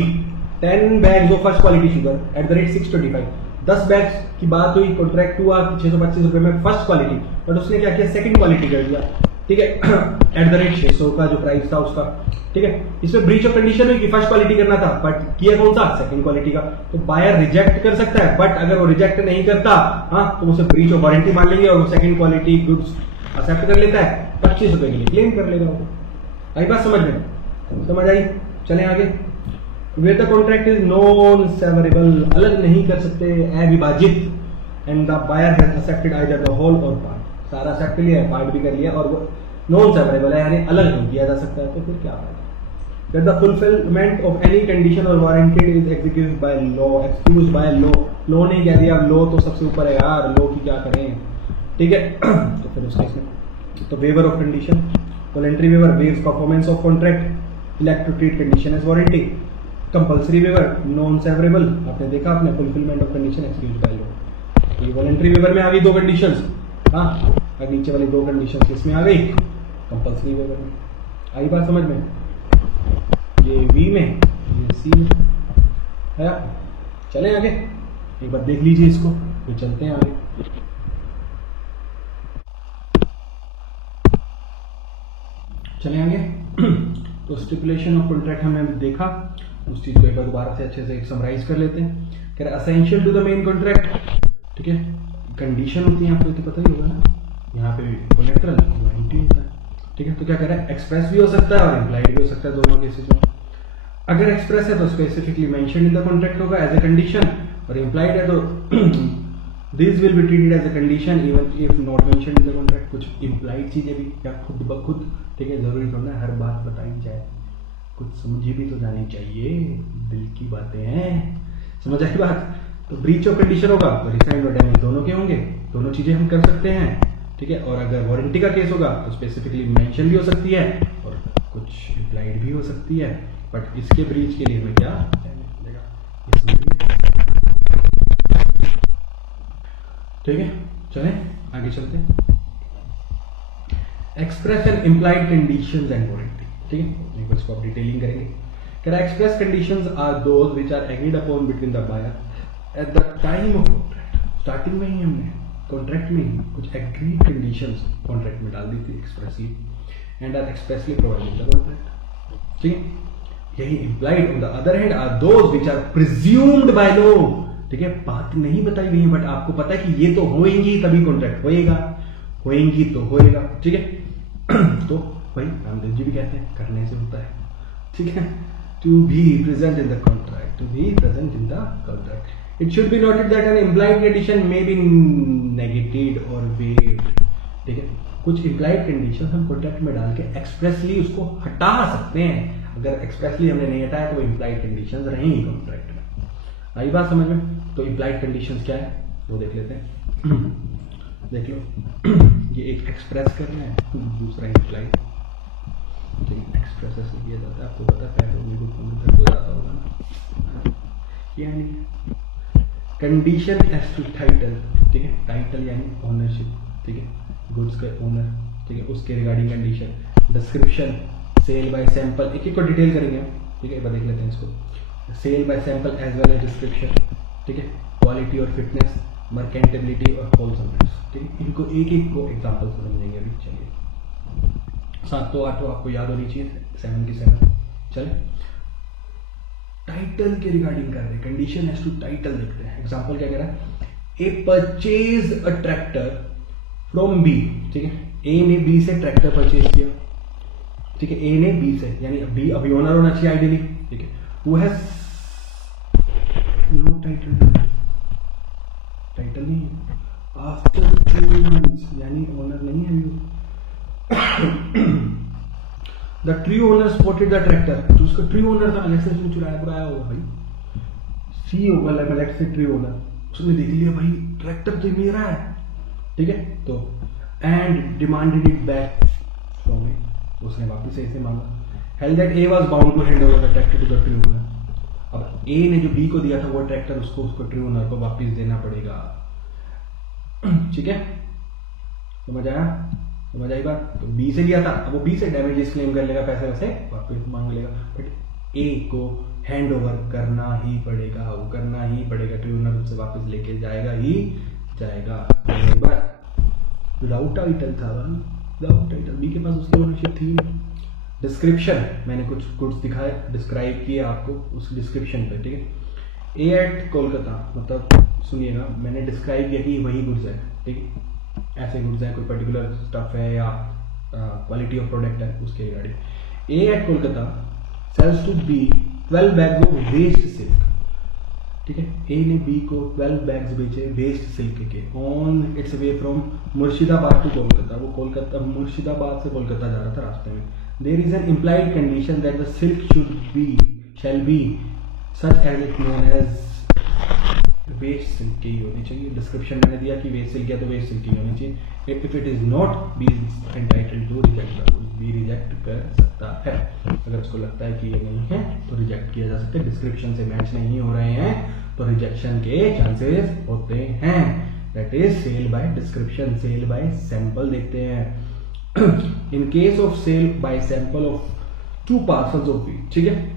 10 bags of first quality sugar at the rate 625, 10 bags की बात हुई, कॉन्ट्रैक्ट हुआ 625 रुपए में फर्स्ट क्वालिटी, बट उसने क्या किया सेकंड क्वालिटी कर दिया, ठीक है, एट द रेट 600 का जो प्राइस था उसका, ठीक है। इसमें ब्रीच ऑफ कंडीशन हुई कि फर्स्ट क्वालिटी करना था, बट किया कौन सा सेकंड क्वालिटी का, तो बायर रिजेक्ट कर सकता है, बट अगर वो रिजेक्ट नहीं करता, हाँ, तो उसे ब्रीच ऑफ वारंटी मान लेंगे और वो सेकंड क्वालिटी गुड्स एक्सेप्ट कर लेता है, 25 रुपए के लिए क्लेम कर लेगा वो। आई बात समझ में? समझ आई? चलें आगे। Where the contract is non severable, अलग नहीं कर सकते, अविभाजित, and the buyer has accepted either the whole or part, सारा एक्सेप्ट कर लिया है, पार्ट भी कर लिया, और वो नॉन सेवरेबल है यानी अलग नहीं किया जा सकता है, तो फिर क्या फायदा? That the fulfillment of any condition or warranted is excused by law, excused by law, law ने कह दिया, law तो सबसे ऊपर है यार, law की क्या करें, ठीक है। तो फिर उस केस में तो waiver of condition, voluntary waiver waives performance of contract, elect to treat condition as warranty, compulsory waiver non severable, आपने देखा आपने fulfillment of condition excused by law, ये voluntary waiver में आ गई दो conditions, हाँ, और नीचे वाली दो conditions किसमें आ गई? compulsory waiver में। आई बात समझ में? ये V में, ये C में है। चलें आगे, एक बार देख लीजिए इसको, फिर चलते हैं आगे। चलें आगे। तो स्टिपुलेशन ऑफ कॉन्ट्रैक्ट हमने अभी देखा, उस चीज को एक बार दोबारा से अच्छे से समराइज कर लेते हैं। कह रहे essential to the main contract, ठीक है, कंडीशन होती है, आपको तो पता ही होगा ना, यहाँ पे कोलेक्ट्रल वारंटी होता है, ठीक है। तो क्या कह रहा है, एक्सप्रेस भी हो सकता है और इम्प्लाइड भी हो सकता है, दोनों केसेस में। अगर एक्सप्रेस है तो specifically mention in the contract होगा एज ए कंडीशन, और इम्प्लाइड है तो this will be treated as a condition even if not mention in the contract. कुछ इम्प्लाइड चीजें भी क्या खुद ब खुद, ठीक है, जरूरी थोड़ा ना हर बात बताई जाए, कुछ समझी भी तो जानी चाहिए, दिल की बातें हैं, समझ आई बात? तो ब्रीच ऑफ कंडीशन होगा तो रिसाइन और डैमेज दोनों के होंगे, दोनों चीजें हम कर सकते हैं, ठीक है। और अगर वारंटी का केस होगा तो स्पेसिफिकली मेंशन भी हो सकती है और कुछ इम्प्लाइड भी हो सकती है, बट इसके ब्रीच के लिए हमें क्या मिलेगा, ये समझिए, ठीक है। चलें आगे चलते हैं। Express and implied conditions and warranty, ठीक है, एक बार इसको आप डिटेलिंग करेंगे। कह express conditions are those which are agreed upon between the buyer at the time of contract, starting में ही हमने कॉन्ट्रैक्ट में ही कुछ एग्रीड कंडीशंस कॉन्ट्रैक्ट में डाल दी थी expressly and are expressly provided the contract. ठीक है, यही implied on the other hand are those which are presumed by law. ठीक है, बात नहीं बताई गई है बट आपको पता है कि ये तो होएंगी तभी कॉन्ट्रैक्ट होएगा, होएंगी तो होएगा। ठीक है, तो भाई रामदेव जी भी कहते हैं करने से होता है। ठीक है, to be present in the contract, to be present in the contract. It should be noted that an implied condition may be negated or waived. ठीक है, कुछ इम्प्लाइड कंडीशन हम कॉन्ट्रैक्ट में डाल के एक्सप्रेसली उसको हटा सकते हैं। अगर एक्सप्रेसली हमने नहीं हटाया तो इम्प्लाइड कंडीशंस रहेंगी कॉन्ट्रैक्ट में। आई बात समझ में? तो इम्प्लाइड कंडीशंस क्या है वो देख लेते हैं। देख लो, ये एक एक्सप्रेस कर रहे हैं, दूसरा इम्प्लाइड। एक्सप्रेस ऐसे किया जाता है, आपको पता है पैरों में तक हो जाता होगा ना, यानी कंडीशन एज टू टाइटल। ठीक है, टाइटल यानी ओनरशिप। ठीक है, गुड्स का ओनर। ठीक है, उसके regarding condition. Description, sale by sample, एक एक को डिटेल करेंगे हम। ठीक है, एक बार देख लेते हैं इसको। Sale by sample as well as description. ठीक है, क्वालिटी और फिटनेस, मर्केंटेबिलिटी और होलसमनेस। ठीक है, इनको एक एक को एग्जांपल से समझेंगे अभी। चलिए, 7 तो 8 आपको याद होनी चाहिए, 7 की 7। चले, टाइटल के रिगार्डिंग कर रहे हैं, कंडीशन एज टू टाइटल देखते हैं। एग्जांपल क्या कह रहा है? A purchase a tractor from B. ठीक है, ए ने बी से ट्रैक्टर परचेज किया। ठीक है, ए ने बी से, यानी बी अभी ओनर होना चाहिए आइडियली। ठीक है, वो है नो टाइटल, टाइटल नहीं है। आफ्टर 2 months यानी ओनर नहीं है वो। The true owner spotted the tractor, जो उसका ट्रू ओनर था, जैसे उसने चुराया पुराया होगा भाई, सी होगा लेफ्ट से ट्रू ओनर, उसने देख लिया भाई ट्रैक्टर तो मेरा है। ठीक है, तो and demanded it back from A, उसने वापस ऐसे मांगा। Held that A was bound to hand over the tractor to the true owner. अब ए ने जो बी को दिया था वो ट्रैक्टर उसको ट्रू ओनर को वापस देना पड़ेगा। ठीक है, समझ आया? समझ आई बात? तो बी से लिया था, अब वो बी से डैमेजेस क्लेम कर लेगा, पैसे वैसे वापस मांग लेगा, बट ए को हैंड ओवर करना ही पड़ेगा, वो करना ही पड़ेगा, ट्रू ओनर उससे वापस लेके जाएगा ही जाएगा। एक बार विदाउट टाइटल था, विदाउट टाइटल, बी के पास उसकी ओनरशिप थी। डिस्क्रिप्शन, मैंने कुछ गुड्स दिखाए, डिस्क्राइब किए आपको उस डिस्क्रिप्शन पे। ठीक है, ए एट कोलकाता, मतलब सुनिएगा, मैंने डिस्क्राइब किया कि वही गुड्स है। ठीक है, ऐसे गुड्स है, कोई पर्टिकुलर स्टफ है या क्वालिटी ऑफ प्रोडक्ट है, उसके regarding. A at Kolkata sells to B 12 bags of waste silk. ठीक है, ए ने बी को 12 बैग्स बेचे वेस्ट सिल्क के on its way from Murshidabad to Kolkata. वो कोलकाता मुर्शिदाबाद से कोलकाता जा रहा था रास्ते में। There is an implied condition that the silk shall be such as it known as waste silk की होनी चाहिए। डिस्क्रिप्शन मैंने दिया कि वेस्ट सिल्क है तो वेस्ट सिल्क की होनी चाहिए। If it is not, B is entitled to reject, B reject कर सकता है। अगर उसको लगता है कि ये नहीं है तो रिजेक्ट किया जा सकता है। डिस्क्रिप्शन से मैच नहीं हो रहे हैं तो रिजेक्शन के चांसेस होते हैं। That is sale by description. Sale by sample देखते हैं। In case of sale by sample of 2 parcels of wheat. ठीक है,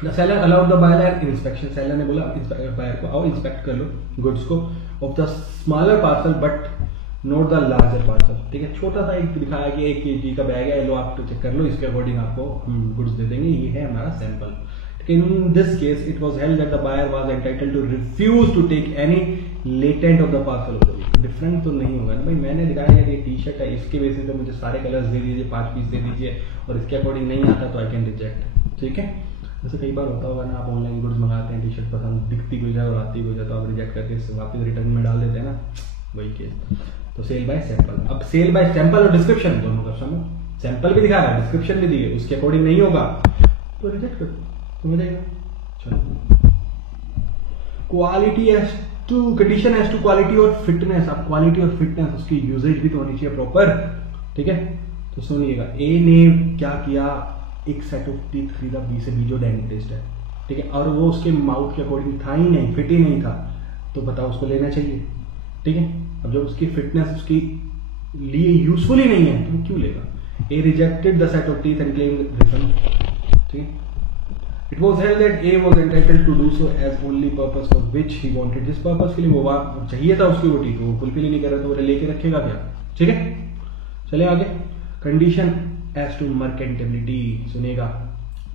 The seller allowed the buyer inspection. Seller ने बोला बायर को आओ इंस्पेक्ट कर लो गुड्स को of the smaller parcel but not the larger parcel. ठीक है, छोटा सा एक दिखाया कि 1 kg का बैग है, लो आप चेक कर लो, इसके अकॉर्डिंग आपको गुड्स दे देंगे, ये है हमारा sample. In this case it was held that the buyer was entitled to refuse to take any latent of the parcel of the week. Different तो नहीं होगा ना भाई, मैंने दिखाया कि ये टी शर्ट है, इसके बेसिस पे मुझे सारे कलर्स दे दीजिए, 5 पीस दे दीजिए, और इसके अकॉर्डिंग नहीं आता तो आई कैन रिजेक्ट। ठीक है, जैसे कई बार होता होगा ना, आप ऑनलाइन गुड्स मंगाते हैं, टी शर्ट पसंद दिखती कोई जाए और आती कोई जाए, तो आप रिजेक्ट करके वापस रिटर्न में डाल देते हैं ना, वही केस। तो सेल बाय सैंपल। अब सेल बाय सैंपल और डिस्क्रिप्शन दोनों का समझ, सैंपल भी दिखा रहा है, डिस्क्रिप्शन भी दी है, उसके अकॉर्डिंग नहीं होगा तो रिजेक्ट कर दो, समझ आएगा। चलो, quality as to condition as to quality और फिटनेस। अब क्वालिटी और फिटनेस उसकी यूजेज भी तो होनी चाहिए प्रॉपर। ठीक है, तो सुनिएगा, ए ने क्या किया, एक सेट ऑफ टीथ खरीदा बी से, बी जो डेंटिस्ट है। ठीक है, और वो उसके माउथ के अकॉर्डिंग था ही नहीं, फिट ही नहीं था, तो बताओ उसको लेना चाहिए। ठीक है, अब जब उसकी फिटनेस उसकी लिए यूजफुल ही नहीं है तो क्यों लेगा। A rejected the set of teeth and claim refund. ठीक है, it was held that A was entitled to do so as only purpose for which he wanted, जिस पर्पस के लिए वो चाहिए था उसकी वो ठीक, वो फुलफिल ही नहीं कर रहा तो वो लेके रखेगा क्या। ठीक है, चले आगे। कंडीशन एज टू मर्केंटेबिलिटी, सुनेगा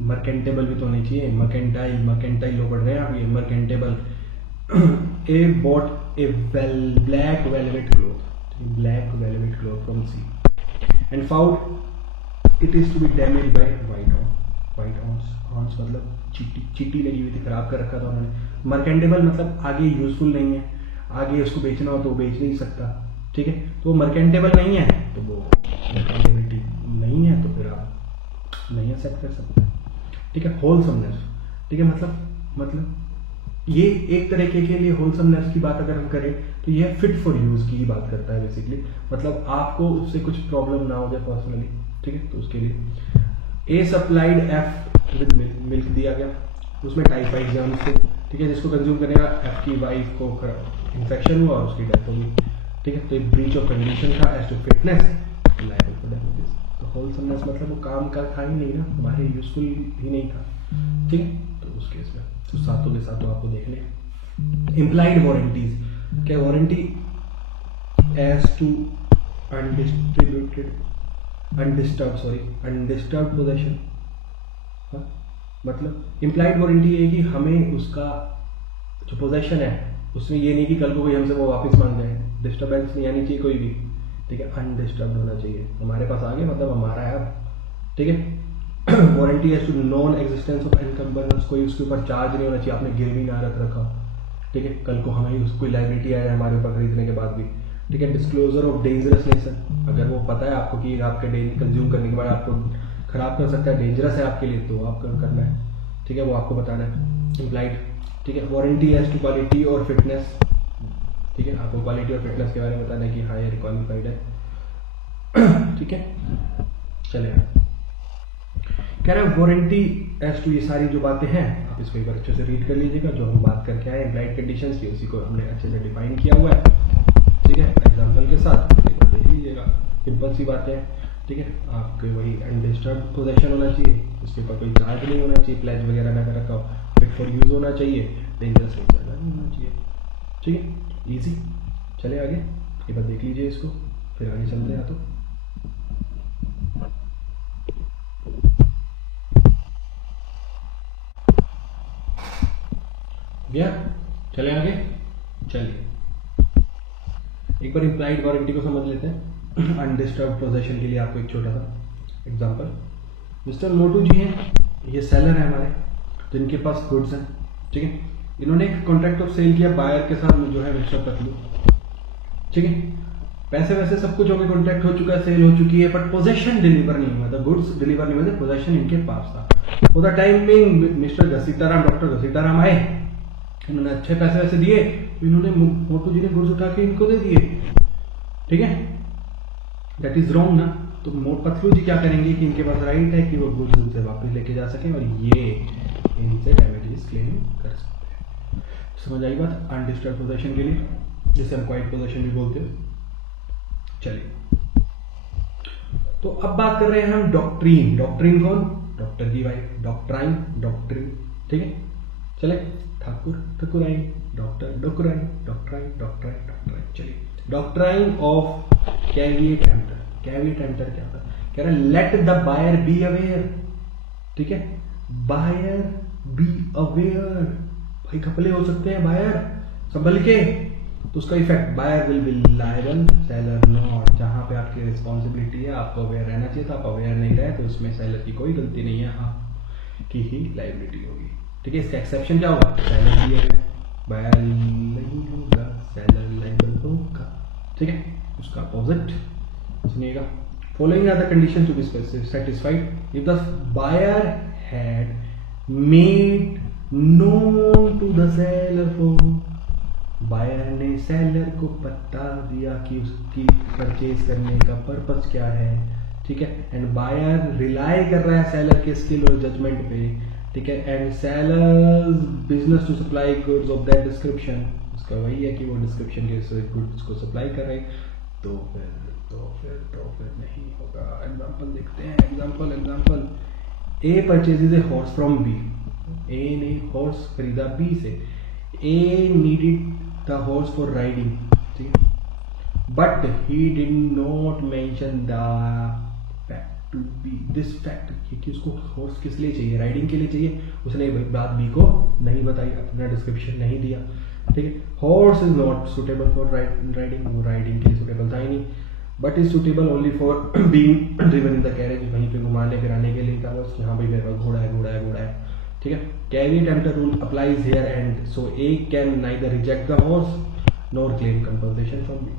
मर्केंटेबल भी तो होनी चाहिए, मर्केंटाइल लो पढ़ रहे हैं आप, ये merchantable. A bought a black velvet cloth from C and found it is to be damage by white ants मतलब चीटी लगी हुई थी, खराब कर रखा था उन्होंने। मर्केंटेबल मतलब आगे यूजफुल नहीं है, आगे उसको बेचना हो तो वो बेच नहीं सकता। ठीक है, तो वो मर्केंटेबल नहीं है तो वो मर्केंटेबिलिटी नहीं है, तो फिर आप नहीं एक्सेप्ट कर सकते। ठीक है, होलसमनेस, ठीक है, मतलब ये एक तरीके के लिए होलसमनेस की बात अगर हम करें तो ये फिट फॉर यूज की ही बात करता है बेसिकली, मतलब आपको उससे कुछ प्रॉब्लम ना हो जाए पर्सनली। ठीक है, तो उसके लिए ए सप्लाइड एफ विद मिल्क दिया गया, उसमें टाइफाइड जर्म्स थे। ठीक है, जिसको कंज्यूम करेगा एफ की वाइफ को इन्फेक्शन हुआ और उसकी डेथ होगी। ठीक है, तो एक ब्रीच ऑफ कंडीशन था as to fitness liable for damages. तो होलसमनेस मतलब वो काम का था ही नहीं ना, हमारे यूजफुल ही नहीं था। ठीक है, तो उस केस में तो सातों के सातों आपको देख लें। इम्प्लाइड वारंटीज, क्या warranty as to undisturbed possession, मतलब इम्प्लाइड वारंटी है कि हमें उसका जो पोजेशन है उसमें ये नहीं कि कल को कोई हमसे वो वापस मांग जाए, डिस्टर्बेंस नहीं आनी चाहिए कोई भी। ठीक है, अनडिस्टर्ब्ड होना चाहिए, हमारे पास आ गया मतलब हमारा है अब। ठीक है, warranty as to non existence of encumbrance, कोई उसके ऊपर चार्ज नहीं होना चाहिए, आपने गिरवी ना रख रखा। ठीक है, कल को हमें कोई लाइबिलिटी आए हमारे ऊपर खरीदने के बाद भी। ठीक है, डिस्क्लोजर ऑफ डेंजरस नेचर, अगर वो पता है आपको कि आपके कंज्यूम करने के बाद आपको खराब कर सकता है, डेंजरस है आपके लिए, तो आपको करना है। ठीक है, वो आपको बताना है इम्प्लाइड। ठीक है, वारंटी एज टू क्वालिटी और फिटनेस। ठीक है, आपको क्वालिटी और फिटनेस के बारे में बताना है कि हाँ ये क्वालिफाइड है। ठीक है, चले कह रहे हैं वारंटी एज टू, ये सारी जो बातें हैं आप इसको एक बार अच्छे से रीड कर लीजिएगा, जो हम बात करके आए इम्प्लाइड कंडीशंस की उसी को हमने अच्छे से डिफाइन किया हुआ है। ठीक है, एग्जाम्पल के साथ एक बार देख लीजिएगा, सिंपल सी बातें हैं। ठीक है, आपके वही अनडिस्टर्ब पोजेशन होना चाहिए, उसके ऊपर कोई चार्ज नहीं होना चाहिए, प्लेज वगैरह ना कर रखा हो, फिट फॉर यूज होना चाहिए, डेंजरस नेचर नहीं होना चाहिए। ठीक है, इजी। चले आगे, एक बार देख लीजिए इसको, फिर आगे चलते हैं। तो गया, चले आगे। चलिए एक बार इम्प्लाइड वारंटी को समझ लेते हैं। अनडिस्टर्ब्ड पोजेशन के लिए आपको एक छोटा सा एग्जांपल, मिस्टर मोटू जी हैं, ये सेलर है हमारे, तो इनके पास गुड्स हैं। ठीक है, इन्होंने एक कॉन्ट्रैक्ट ऑफ सेल किया बायर के साथ, जो है मिस्टर पतलू। ठीक है, पैसे वैसे सब कुछ हो गए, कॉन्ट्रैक्ट हो चुका है, सेल हो चुकी है, बट पोजेशन डिलीवर नहीं हुआ था, गुड्स डिलीवर नहीं हुए थे, पोजेशन इनके पास था। For the time being mister Ghasitaram, doctor Ghasitaram आए, इन्होंने अच्छे पैसे वैसे दिए, इन्होंने मोटू जी ने गुड्स उठा के इनको दे दिए। ठीक है, दैट इज रॉन्ग ना। तो पतलू जी क्या करेंगे कि इनके पास राइट है कि वो गुड्स उनसे वापस लेके जा सके और ये इनसे डैमेजेस क्लेम कर सकते हैं। समझ आई बात? अनडिस्टर्ब पोजेशन के लिए, जिसे हम क्वाइट पोजेशन भी बोलते हैं। चलिए, तो अब बात कर रहे हैं हम डॉक्ट्रीन। डॉक्ट्रीन कौन? डॉक्टर की वाइफ, डॉक्ट्राइन, डॉक्ट्रीन। ठीक है, चले, ठाकुर ठकुराइन, डॉक्टर डोकराइन, डॉक्ट्राइन डॉक्ट्राइन डॉक्ट्राइन। चलिए, doctrine of caveat emptor. Caveat emptor क्या होता है? कह रहा है let the buyer be aware. ठीक है, बायर बी अवेयर, भाई घपले हो सकते हैं बायर, संभल के। तो उसका effect, buyer will be liable, seller not. जहां पे आपकी रिस्पॉन्सिबिलिटी है, आपको अवेयर रहना चाहिए था, आप अवेयर नहीं रहे, तो उसमें सेलर की कोई गलती नहीं है, आपकी ही लायबिलिटी होगी। ठीक है, इसका एक्सेप्शन क्या होगा? सेलर भी अवेयर, बायर नहीं होगा, सेलर लायबल होगा। ठीक है, उसका अपोजिट सुनिएगा। Following are the condition to be satisfied if the buyer had made known to the seller for. Buyer ने सेलर को बता दिया कि उसकी परचेज करने का पर्पस क्या है। ठीक है, एंड बायर रिलाई कर रहा है सेलर के स्किल और जजमेंट पे। ठीक है, and seller's business to supply goods of that description, उसका वही है कि वो डिस्क्रिप्शन के गुड्स को सप्लाई कर रहे हैं, तो फिर नहीं होगा। एग्जांपल देखते हैं, example A purchases a horse from B. A ने हॉर्स खरीदा बी से, A needed the horse for riding, ठीक है, but he did not mention the fact to be this fact, क्योंकि उसको हॉर्स किस लिए चाहिए, राइडिंग के लिए चाहिए, उसने बात बी को नहीं बताई, अपना डिस्क्रिप्शन नहीं दिया, ठीक है। Horse is not suitable for riding, वो राइडिंग के लिए सुटेबल था ही नहीं, but is suitable only for being driven in the carriage, वहीं पे घुमाने फिराने के लिए था बस, यहाँ पे मेरे पास घोड़ा है घोड़ा है घोड़ा है, ठीक है। Caveat emptor rule applies here and so A can neither reject the horse nor claim compensation from B,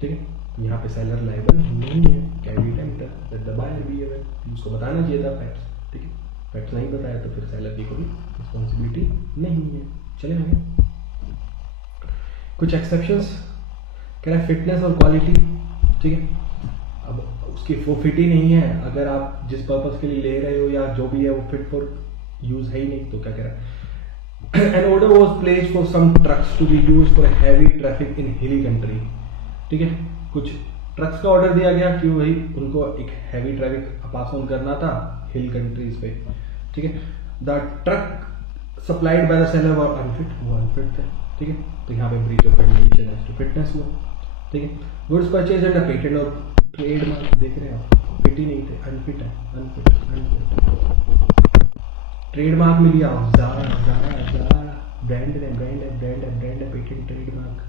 ठीक है। यहाँ पे सेलर लायबल नहीं है, caveat emptor the buyer be aware, उसको बताना चाहिए था फैक्ट्स, ठीक है, फैक्ट्स नहीं बताया तो फिर सेलर की कोई रिस्पॉन्सिबिलिटी नहीं है। चले आगे, कुछ एक्सेप्शंस कह रहा है, फिटनेस और क्वालिटी, ठीक है। अब उसकी वो फिट ही नहीं है, अगर आप जिस पर्पस के लिए ले रहे हो या जो भी है वो फिट फॉर यूज है ही नहीं, तो क्या कह रहा है, an order was placed for some trucks to be used for heavy traffic in hilly country, ठीक है। कुछ ट्रक्स का ऑर्डर दिया गया कि भाई उनको एक हैवी ट्रैफिक पास ऑन करना था हिल कंट्रीज पे, ठीक है। The truck supplied by the seller were unfit, वो अनफिट थे, ठीक है, तो यहाँ पे breach of condition as to fitness हुआ, ठीक है। Goods purchase and patent or trademark, देख रहे हैं आप, फिट ही नहीं थे, अनफिट है, अनफिट। ट्रेडमार्क मिल गया, ज़ारा ब्रांड है, patent trademark,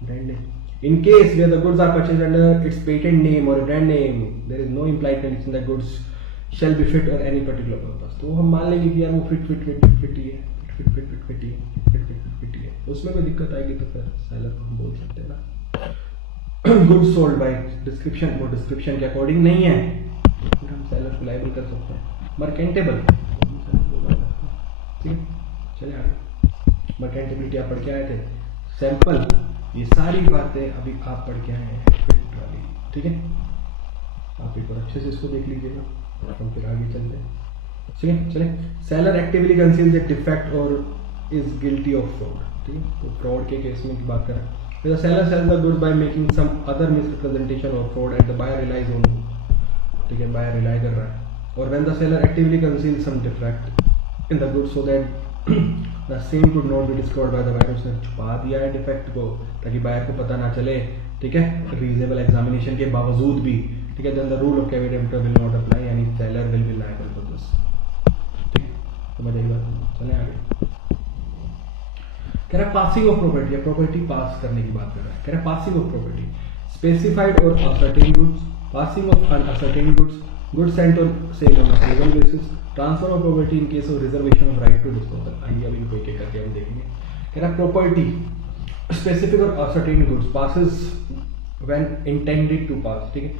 brand name. In case where the goods are purchased under its patent name or brand name, there is no implied condition that goods shall be fit or any particular purpose. तो हम मान लेंगे कि यार वो फिट ही है, उसमें कोई दिक्कत आएगी तो फिर सेलर को हम बोल सकते हैं ना। गुड्स सोल्ड बाय डिस्क्रिप्शन, वो डिस्क्रिप्शन के अकॉर्डिंग नहीं है, फिर हम सेलर को लायबल कर सकते हैं। मर्केंटेबल, ठीक है, चले आगे। मर्केंटेबिलिटी आप पढ़ के आए थे, सैंपल, ये सारी बातें अभी आप पढ़ के आए हैं फिट वाली, ठीक है। आप एक बार अच्छे से इसको देख लीजिएगा, हम फिर आगे चलते हैं, ठीक है। चले, seller actively conceals the defect और इज गिल्टी ऑफ फ्रॉड, ठीक है, तो फ्रॉड के केस में की बात कर रहे हैं। The seller sells the goods by making some other misrepresentation और fraud and the buyer relies on, ठीक है, बायर रिलाई कर रहा है। और when the seller actively conceals some defect in the goods so that the same could not be discovered by the buyer, उसने छुपा दिया है डिफेक्ट को ताकि बायर को पता ना चले, ठीक है, रीजनेबल एग्जामिनेशन के बावजूद भी, ठीक है, then the rule of caveat emptor will not apply, यानी seller will be liable for this, ठीक है, समझ आई बात। चलें आगे, कह रहा है passing off property, property pass करने की बात कर रहा है, कह रहा है पासिंग ऑफ प्रॉपर्टी, स्पेसिफाइड और ascertain goods, passing off uncertain goods, goods sent और sale on a legal basis, transfer of property in case of reservation of right to disposal. आइए अभी कोई के करके हम देखेंगे। कह रहा प्रॉपर्टी स्पेसिफिक और ascertain goods passes when intended to pass, ठीक है,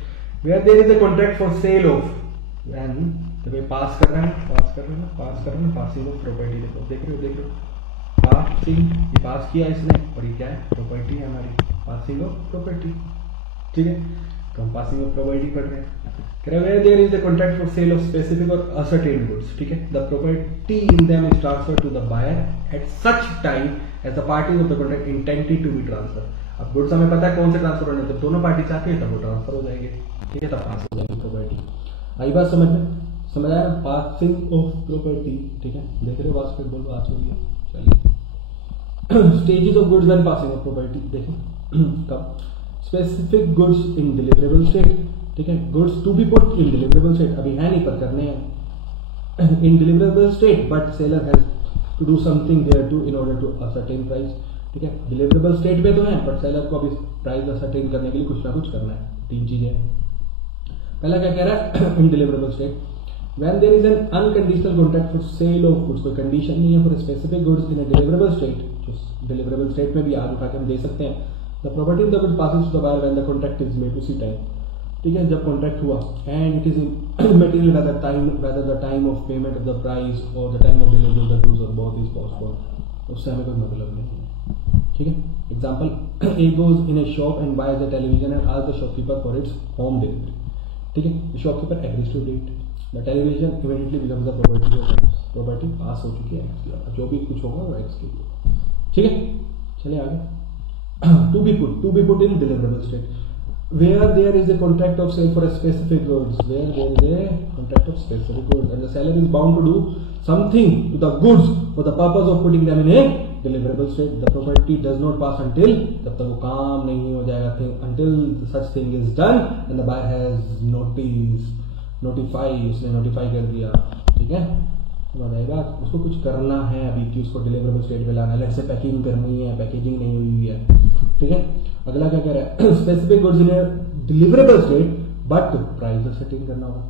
where there is a contract for sale of, when to pass कर रहे हैं, पासिंग ऑफ प्रॉपर्टी, देख रहे हो, पासिंग, ये पास किया इसने और ये क्या है, प्रॉपर्टी है हमारी, पासिंग ऑफ प्रॉपर्टी, ठीक है, तो हम पासिंग ऑफ प्रॉपर्टी पढ़ रहे हैं। Where there is a contract for sale of specific or ascertained goods, ठीक है, the property in them is transferred to the buyer at such time as the parties of the contract intended to be transferred. अब गुड्स हमें पता है कौन से ट्रांसफर होने, तो दोनों पार्टी चाहते हैं तब वो ट्रांसफर हो जाएंगे, ठीक है, तब पास हो जाएगी प्रॉपर्टी। आई बात समझ में, समझ आया, पासिंग ऑफ प्रॉपर्टी, ठीक है, देख रहे हो बास्केटबॉल बात हो रही है। चलिए, stages of goods when passing off property, देखें कब, specific goods in deliverable state, ठीक है, goods to be put in deliverable state, अभी है नहीं पर करने हैं in deliverable state, but seller has to do something there to in order to ascertain price, ठीक है, डिलीवरेबल स्टेट पे तो है बट सेलर को अभी प्राइस असर्टेन करने के लिए कुछ ना कुछ करना है, तीन चीजें। पहला क्या कह रहा है, in deliverable state, when there is an unconditional contract for sale of goods, कोई कंडीशन नहीं है for specific goods in a deliverable state, जो डिलीवरेबल स्टेट में भी आज उठा के हम दे सकते हैं, the property of the good passes to the buyer when the contract is made to see time, ठीक है, जब कॉन्ट्रैक्ट हुआ and it is material whether the time of payment of the price और the time of delivery of the goods और बोथ इज पोस्टपोन्ड, उससे हमें कोई मतलब नहीं है, ठीक है। Example, A goes in a shop and buys the television and asks the shopkeeper for its home delivery, ठीक है, shopkeeper agrees to date, the television immediately becomes the property of X, property pass हो चुकी है एक्स की, जो भी कुछ होगा वो एक्स के लिए, ठीक है। चलिए आगे, to be put in deliverable state, where there is a contract of sale for a specific goods, where there is a contract of specific goods and the seller is bound to do something to the goods for the purpose of putting them in a deliverable state, the property does not pass until, जब तक वो काम नहीं हो जाएगा, until such thing is done and the buyer has notify, उसने notify कर दिया, ठीक है, बताएगा उसको कुछ करना है अभी कि उसको डिलीवरेबल स्टेट में लाना है, लेट्स से पैकिंग करनी है, पैकेजिंग नहीं हुई है, ठीक है। अगला क्या कह रहा है, specific goods in deliverable state but price certain करना होगा,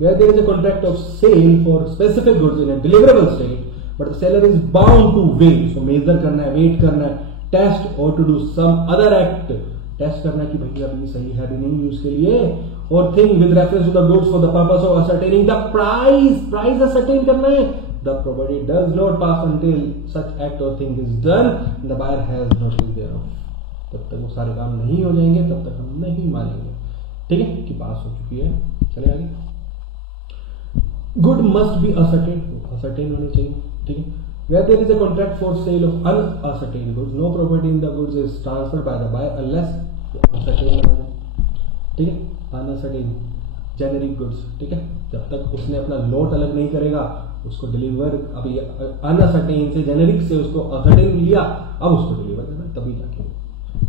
where there is a contract of sale for specific goods in deliverable state but the seller is bound to weigh, उसको मेजर करना है, वेट करना है, test or to do some other act, test करना है कि भैया अभी सही है अभी नहीं यूज के लिए, और thing with reference to the goods for the purpose of ascertaining the price ascertain करना है, the property does not pass until such act और thing is done, the buyer has notice thereof, तब तक वो सारे काम नहीं हो जाएंगे, तब तक हम नहीं मानेंगे, ठीक है, कि पास हो चुकी है। चले आगे, good must be ascertain, ascertain होनी चाहिए, ठीक है। Where there is a contract for sale of unascertained goods, no property in the goods is transferred by the buyer unless ascertained हो जाए, ठीक है, unascertained जेनेरिक गुड्स, ठीक है, जब तक उसने अपना लॉट अलग नहीं करेगा उसको डिलीवर, अभी अनअसर्टेन से जेनेरिक से उसको असर्टेन लिया, अब उसको डिलीवर करना तभी जाके,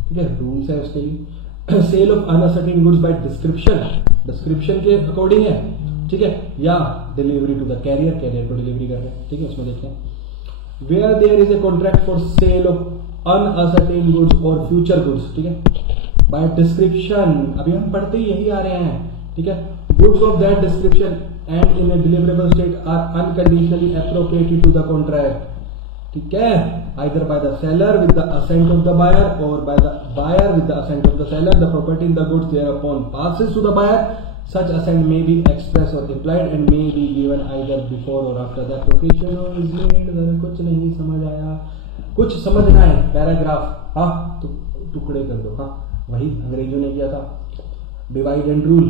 ठीक है, रूल्स है उसके लिए। Sale of uncertain goods by description, description के अकॉर्डिंग है, ठीक है, या delivery to the carrier, carrier को डिलीवरी कर रहे हैं, ठीक है, उसमें देखते हैं। Where there is a contract for sale of unascertained goods or future goods, ठीक है, by description, अभी हम पढ़ते ही यही आ रहे हैं, ठीक है, goods of that description and in a deliverable state are unconditionally appropriated to the contract, ठीक है, either by the seller with the assent of the buyer or by the buyer with the assent of the seller, the property in the goods thereupon passes to the buyer, such assent may be expressed or implied and may be given either before or after the appropriation is made। कुछ नहीं समझ आया, कुछ समझना है पैराग्राफ, हाँ तो टुकड़े कर दो, हाँ वही अंग्रेजों ने किया था, डिवाइड एंड रूल,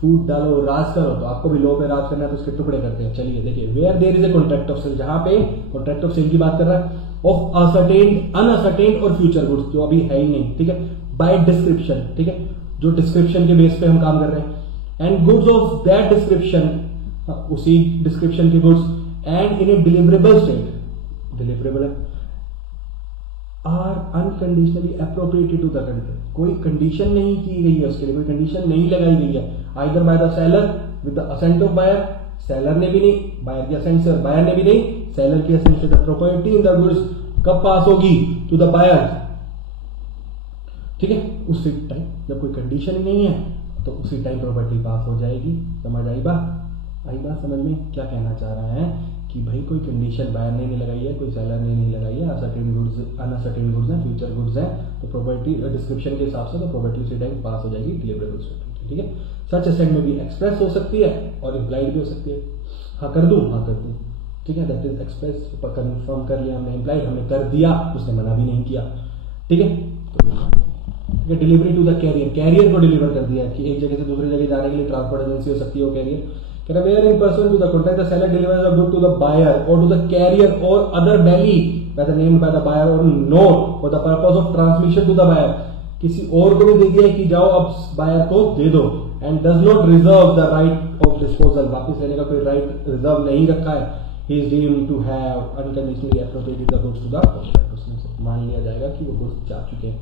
फूट डालो राज करो, तो आपको भी लो पे राज करना है तो उसके टुकड़े करते हैं। चलिए देखिए, where there is a contract of sale, जहां पे कॉन्ट्रैक्ट ऑफ सेल की बात कर रहा है, ऑफ असर्टेन्ड अनअसर्टेन्ड और फ्यूचर गुड्स, जो अभी है ही नहीं, ठीक है, बाय डिस्क्रिप्शन, ठीक है, जो डिस्क्रिप्शन के बेस पे हम काम कर रहे हैं, and goods of that description, उसी डिस्क्रिप्शन के goods, and in a deliverable state, deliverable are unconditionally appropriated to the country, कोई कंडीशन नहीं की गई है उसके लिए, कोई कंडीशन नहीं लगाई गई है, either by the seller with the assent of buyer, seller ने भी नहीं, बायर के असेंट से, बायर ने भी नहीं, सेलर के असेंट से, the property in the goods कब पास होगी टू द बायर, ठीक है, उसी टाइम, जब कोई कंडीशन ही नहीं है तो उसी टाइम प्रॉपर्टी पास हो जाएगी। समझ आई बात समझ में, क्या कहना चाह रहा है कि भाई कोई कंडीशन बायर ने नहीं लगाई है, कोई सेलर ने नहीं लगाई है, असर्टेन गुड्स अनअसर्टेन गुड्स हैं, फ्यूचर गुड्स हैं, तो प्रॉपर्टी डिस्क्रिप्शन के हिसाब से तो प्रॉपर्टी उसी टाइम पास हो जाएगी डिलीवरेबल स्टेट, ठीक है। सच असेंट में भी एक्सप्रेस हो सकती है और इम्प्लाइड भी हो सकती है, हाँ कर दूं, ठीक है, दैट इज एक्सप्रेस कंफर्म कर लिया हमने, इम्प्लाइड हमने कर दिया, उसने मना भी नहीं किया, ठीक है। Delivery to the carrier, carrier को डिलीवर कर दिया कि एक जगह से दूसरी जगह जाने के लिए ट्रांसपोर्ट एजेंसी हो सकती है वो carrier, where in person to the contract the seller delivers the good to the buyer or to the carrier or other bailee whether named by the buyer or not for the purpose of transmission to the buyer, किसी और को भी दे दिया कि जाओ अब बायर को दे दो, and does not reserve the right of disposal, वापस लेने का कोई राइट रिजर्व नहीं रखा है, he is deemed to have unconditionally appropriated the goods to the contract, उसमें मान लिया जाएगा कि वो गुड्स जा चुके हैं,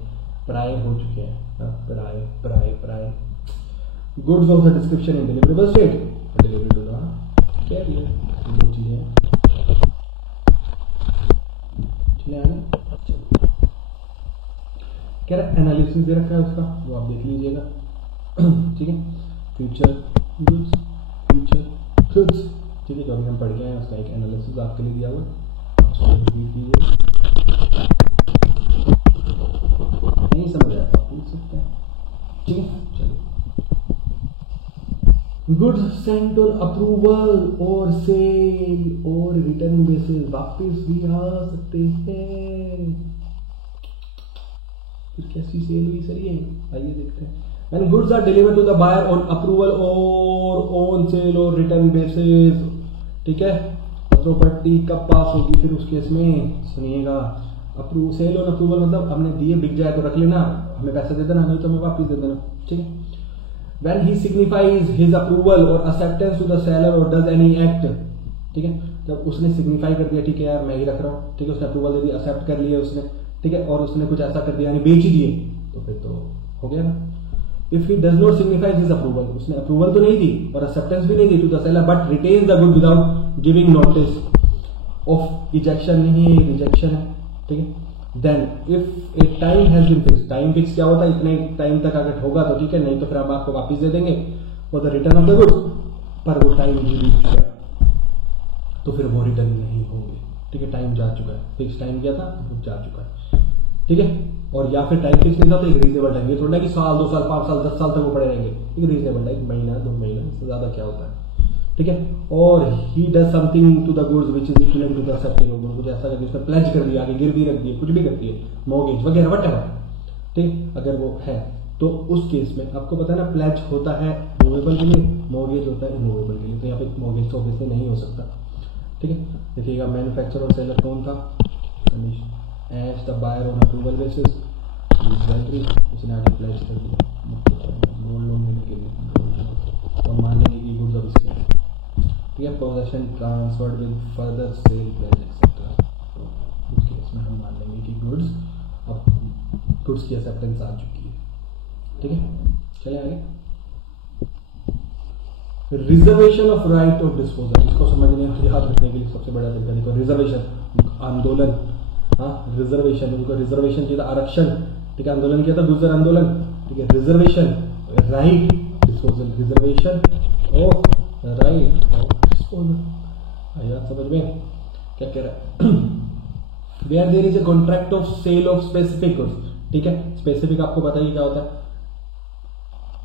प्राय हो चुके हैं, प्राय goods of the description in deliverable state, delivery to the carrier, दो चीजें कह रहा एनालिसिस दे रखा है उसका, वो आप देख लीजिएगा, ठीक है, फ्यूचर गुड्स, ठीक है, जो अभी हम पढ़ के आए उसका एक एनालिसिस आपके लिए दिया हुआ, उसको रिपीट कीजिए, नहीं समझ आया तो पूछ सकते हैं, ठीक है। चलिए, गुड्स सेंट ऑन अप्रूवल और सेल और रिटर्न बेसिस, वापिस भी आ सकते हैं, फिर कैसी सेल हुई सर ये, आइए देखते हैं। When goods are delivered to the buyer on approval or on sale or return basis, ठीक है, प्रॉपर्टी कब पास होगी फिर उस केस में, सुनिएगा, अप्रूव, सेल और अप्रूवल मतलब हमने दिए, बिक जाए तो रख लेना, हमें पैसे दे देना, नहीं तो हमें वापस दे देना, ठीक है। When he signifies his approval or acceptance to the seller or does any act, ठीक है, जब उसने सिग्निफाई कर दिया, ठीक है यार मैं ही रख रहा हूँ, ठीक है, उसने अप्रूवल दे दिया, एक्सेप्ट कर लिया उसने, ठीक है, और उसने कुछ ऐसा कर दिया यानी बेच ही दिए, तो फिर तो हो गया ना। If he does not signify his approval, उसने अप्रूवल तो नहीं दी और एक्सेप्टेंस भी नहीं दी to the seller but retains the good without giving notice of ejection, नहीं है रिजेक्शन है, ठीक है। Then if a time has been fix, time fix क्या होता है, इतने टाइम तक अगर होगा तो ठीक है, नहीं तो फिर हम आपको वापस दे देंगे for the return of the goods, पर वो टाइम भी बीत चुका तो फिर वो रिटर्न नहीं होंगे, ठीक है, टाइम जा चुका है, फिक्स टाइम किया था वो जा चुका है, ठीक है। और या फिर टाइम फिक्स नहीं था तो एक रीजनेबल टाइम, ये थोड़ा कि साल 2 साल 5 साल 10 साल तक वो पड़े रहेंगे, एक रीजनेबल टाइम, महीना 2 महीना, इससे ज्यादा क्या होता है, ठीक है। और he does something to the goods which is equivalent to the accepting of goods, कुछ ऐसा करके उसने प्लेज कर दिया, आगे गिरवी रख दिए, कुछ भी कर दिए, मॉर्गेज वगैरह वटएवर, ठीक, अगर वो है तो उस केस में आपको पता है ना, प्लेज होता है मूवेबल के लिए, मॉर्गेज होता है इमूवेबल के लिए, तो यहाँ पे मॉर्गेज तो ऑब्वियसली नहीं हो सकता, ठीक है। देखिएगा मैन्युफैक्चरर और सेलर कौन था, as the buyer on approval basis, सैलरी उसने आगे प्लेज कर दिया गोल्ड लोन लेने के लिए, तो मान लेंगे कि गुड्स अब इसके हैं, ठीक है, possession transferred with further sale pledge etcetera, तो इस केस में हम मान लेंगे कि गुड्स अब गुड्स की एक्सेप्टेंस आ चुकी है, ठीक है। चले आगे, reservation of right of disposal, इसको समझने और याद रखने के लिए सबसे बड़ा तरीका देखो, रिजर्वेशन आंदोलन, हाँ रिजर्वेशन, उनको रिजर्वेशन किया था, आरक्षण, ठीक है, आंदोलन किया था गुर्जर आंदोलन, ठीक है, reservation right disposal, reservation of right of disposal, याद समझ में क्या कह रहा है, where there is a contract of sale of specific goods, ठीक है, स्पेसिफिक आपको बताइए क्या होता है,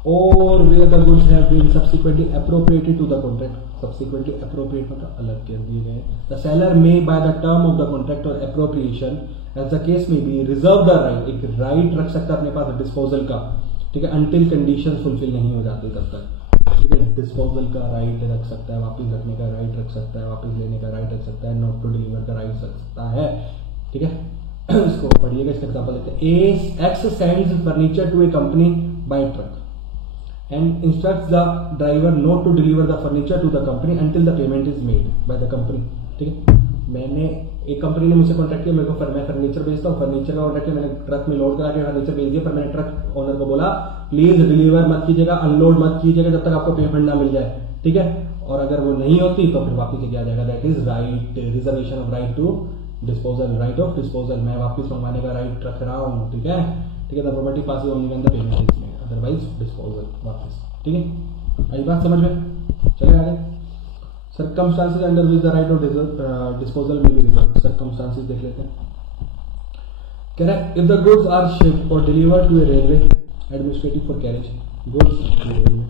और where the goods have been subsequently appropriated to the contract, subsequently appropriate मतलब अलग कर दिए गए, the seller may by the term of the contract or appropriation as the case may be reserve the right, एक right रख सकता है अपने पास डिस्पोजल का, ठीक है, until conditions fulfill नहीं हो जाती तब तक, ठीक है, डिस्पोजल का राइट रख सकता है, वापस रखने का राइट रख सकता है, वापस लेने का राइट रख सकता है, नॉट टू डिलीवर का राइट रख सकता है, ठीक है। इसको पढ़िएगा, इसका एग्जांपल लेते हैं, X sends furniture to a company by truck and instructs the driver not to deliver the furniture to the company until the payment is made by the company, ठीक है। मैंने एक कंपनी ने मुझसे कॉन्टैक्ट किया, मेरे को मैं फर्नीचर बेचता हूँ, फर्नीचर का ऑर्डर किया, मैंने ट्रक में लोड करा के फर्नीचर भेज दिया, पर मैंने ट्रक ओनर को बोला प्लीज डिलीवर मत कीजिएगा, अनलोड मत कीजिएगा जब तक आपको पेमेंट ना मिल जाए, ठीक है। और अगर वो नहीं होती तो फिर वापस से क्या जाएगा, that is right, reservation of right to disposal, right of disposal, मैं वापस मंगवाने का राइट रख रहा हूँ, ठीक है, ठीक है, the property pass only when the payment is made, otherwise disposal वापस, ठीक है। आई बात समझ में, चले आगे, circumstances under which the right of disposal में भी रिजर्व, सर्कमस्टांसेस देख लेते हैं, कह रहा है if the goods are shipped और delivered to a railway administrative for carriage, goods to railway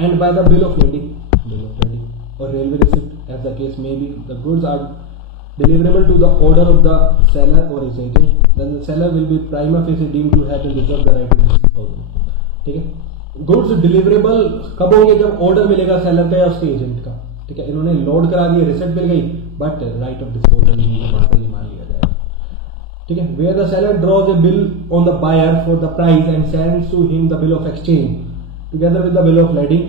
and by the bill of lading और railway receipt as the case may be, the goods are deliverable to the order of the seller or his agent, then the seller will be prima facie deemed to have reserved the right to dispose, ठीक है। गुड्स डिलीवरेबल कब होंगे, जब ऑर्डर मिलेगा सेलर का या उसके एजेंट का, ठीक है, इन्होंने लोड करा दिया, रिसिप्ट मिल गई, बट राइट ऑफ डिस्पोजल नहीं मान लिया जाएगा, ठीक है। Where the seller draws a bill on the buyer for the price and sends to him the bill of exchange together with the bill of lading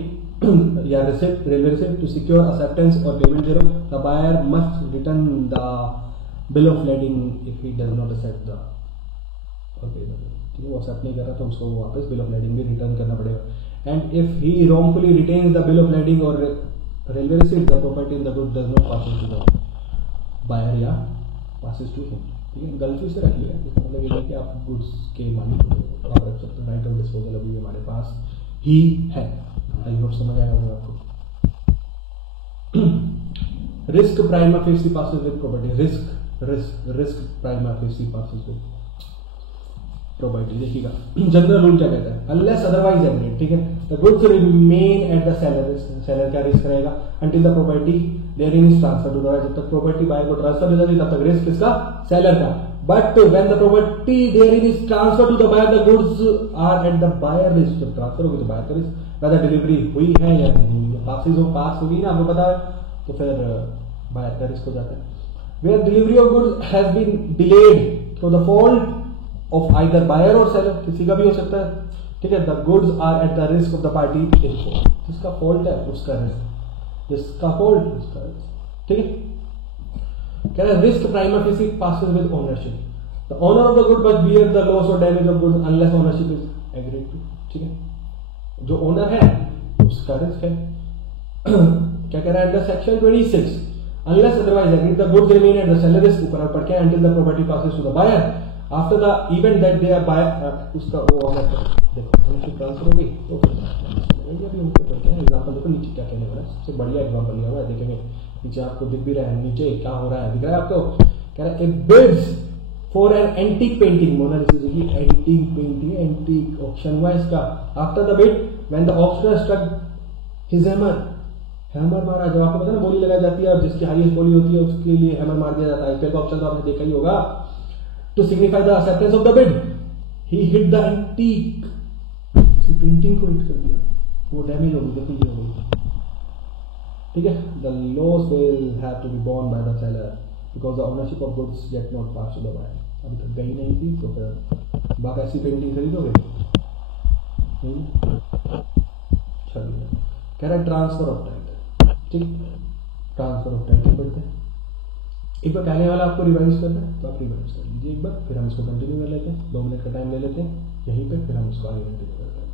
या receipt, railway receipt, to secure acceptance और payment thereof, the buyer must return the bill of lading if he does not accept the, ठीक है, वो एक्सेप्ट नहीं कर रहा तो उसको वापस बिल ऑफ लेडिंग भी रिटर्न करना पड़ेगा, and if he wrongfully retains the bill of lading और railway receipt, the property in the good does not pass to the buyer या पासेस टू हिम, ठीक है, गलती से रख लिया, मतलब ये है कि आप गुड्स के मालिक हो, आप रख सकते हो, राइट ऑफ डिस्पोजल अभी हमारे पास ही है, आई होप समझ आया होगा आपको। Risk prima facie passes with property, risk prima facie passes with property, देखिएगा जनरल रूल क्या कहता है, अनलेस अदरवाइज एग्रीड, ठीक है, the goods remain at the seller, seller का रिस्क रहेगा until the property therein is transfer to the, जब तक प्रॉपर्टी बायर को ट्रांसफर हो जाती तब तक रिस्क किसका, सेलर का, but when the property therein is transfer to the buyer the goods are at the buyer risk, जब ट्रांसफर होगी तो बायर का रिस्क, whether डिलीवरी हुई है या नहीं, पास होगी ना, आपको पता है, तो फिर बायर का रिस्क हो जाता है। where delivery of goods has been delayed through the fault of either buyer or seller, किसी का भी हो सकता है, ठीक है. The goods are at the risk of the party in fault. जिसका fault है उसका risk, जिसका fault उसका risk, ठीक है. कह रहा है risk prima facie passes with ownership. The owner of the good must bear the loss or damage of goods unless ownership is agreed to, ठीक है. जो ओनर है उसका रिस्क है. क्या कह रहा है under section 26, unless otherwise agreed the goods remain at the seller risk, ऊपर पढ़ के until the property passes to the buyer after the event that they are buyer, उसका वो ओनर देखो ओनरशिप ट्रांसफर हो गई तो फिर भी उनको पढ़ते हैं. एग्जांपल देखो नीचे क्या कहने वाला है, सबसे बढ़िया एग्जांपल लिया हुआ है, देखेंगे नीचे आपको दिख भी रहा है, नीचे क्या हो रहा है दिख रहा है आपको. कह रहा है bids for an antique painting, Mona Lisa की एंटीक पेंटिंग, एंटीक ऑक्शन हुआ इसका. After the bid when the auctioneer struck his hammer मारा, जब आपको पता है ना बोली लगाई जाती है और जिसकी हाईएस्ट बोली होती है उसके लिए हैमर मार दिया जाता है. आईपीएल का ऑप्शन तो आपने देखा ही होगा. To signify the acceptance of the bid he hit the antique, painting को हिट कर दिया, वो डैमेज हो गई, देखो ये हो गई, ठीक है. The loss will have to be borne by the seller because the ownership of goods get not pass to the buyer. अभी तक गई नहीं थी तो फिर बाप ऐसी पेंटिंग खरीदोगे. चलिए कह रहा है ट्रांसफर ऑफ टाइटल, ठीक. ट्रांसफर ऑफ टाइटल पढ़ते हैं. एक बार पहले वाला आपको रिवाइज करना है तो आप रिवाइज कर लीजिए एक बार, फिर हम इसको कंटिन्यू कर लेते हैं. 2 मिनट का टाइम ले लेते हैं यहीं पे, फिर हम इसको आगे कंटिन्यू करते हैं.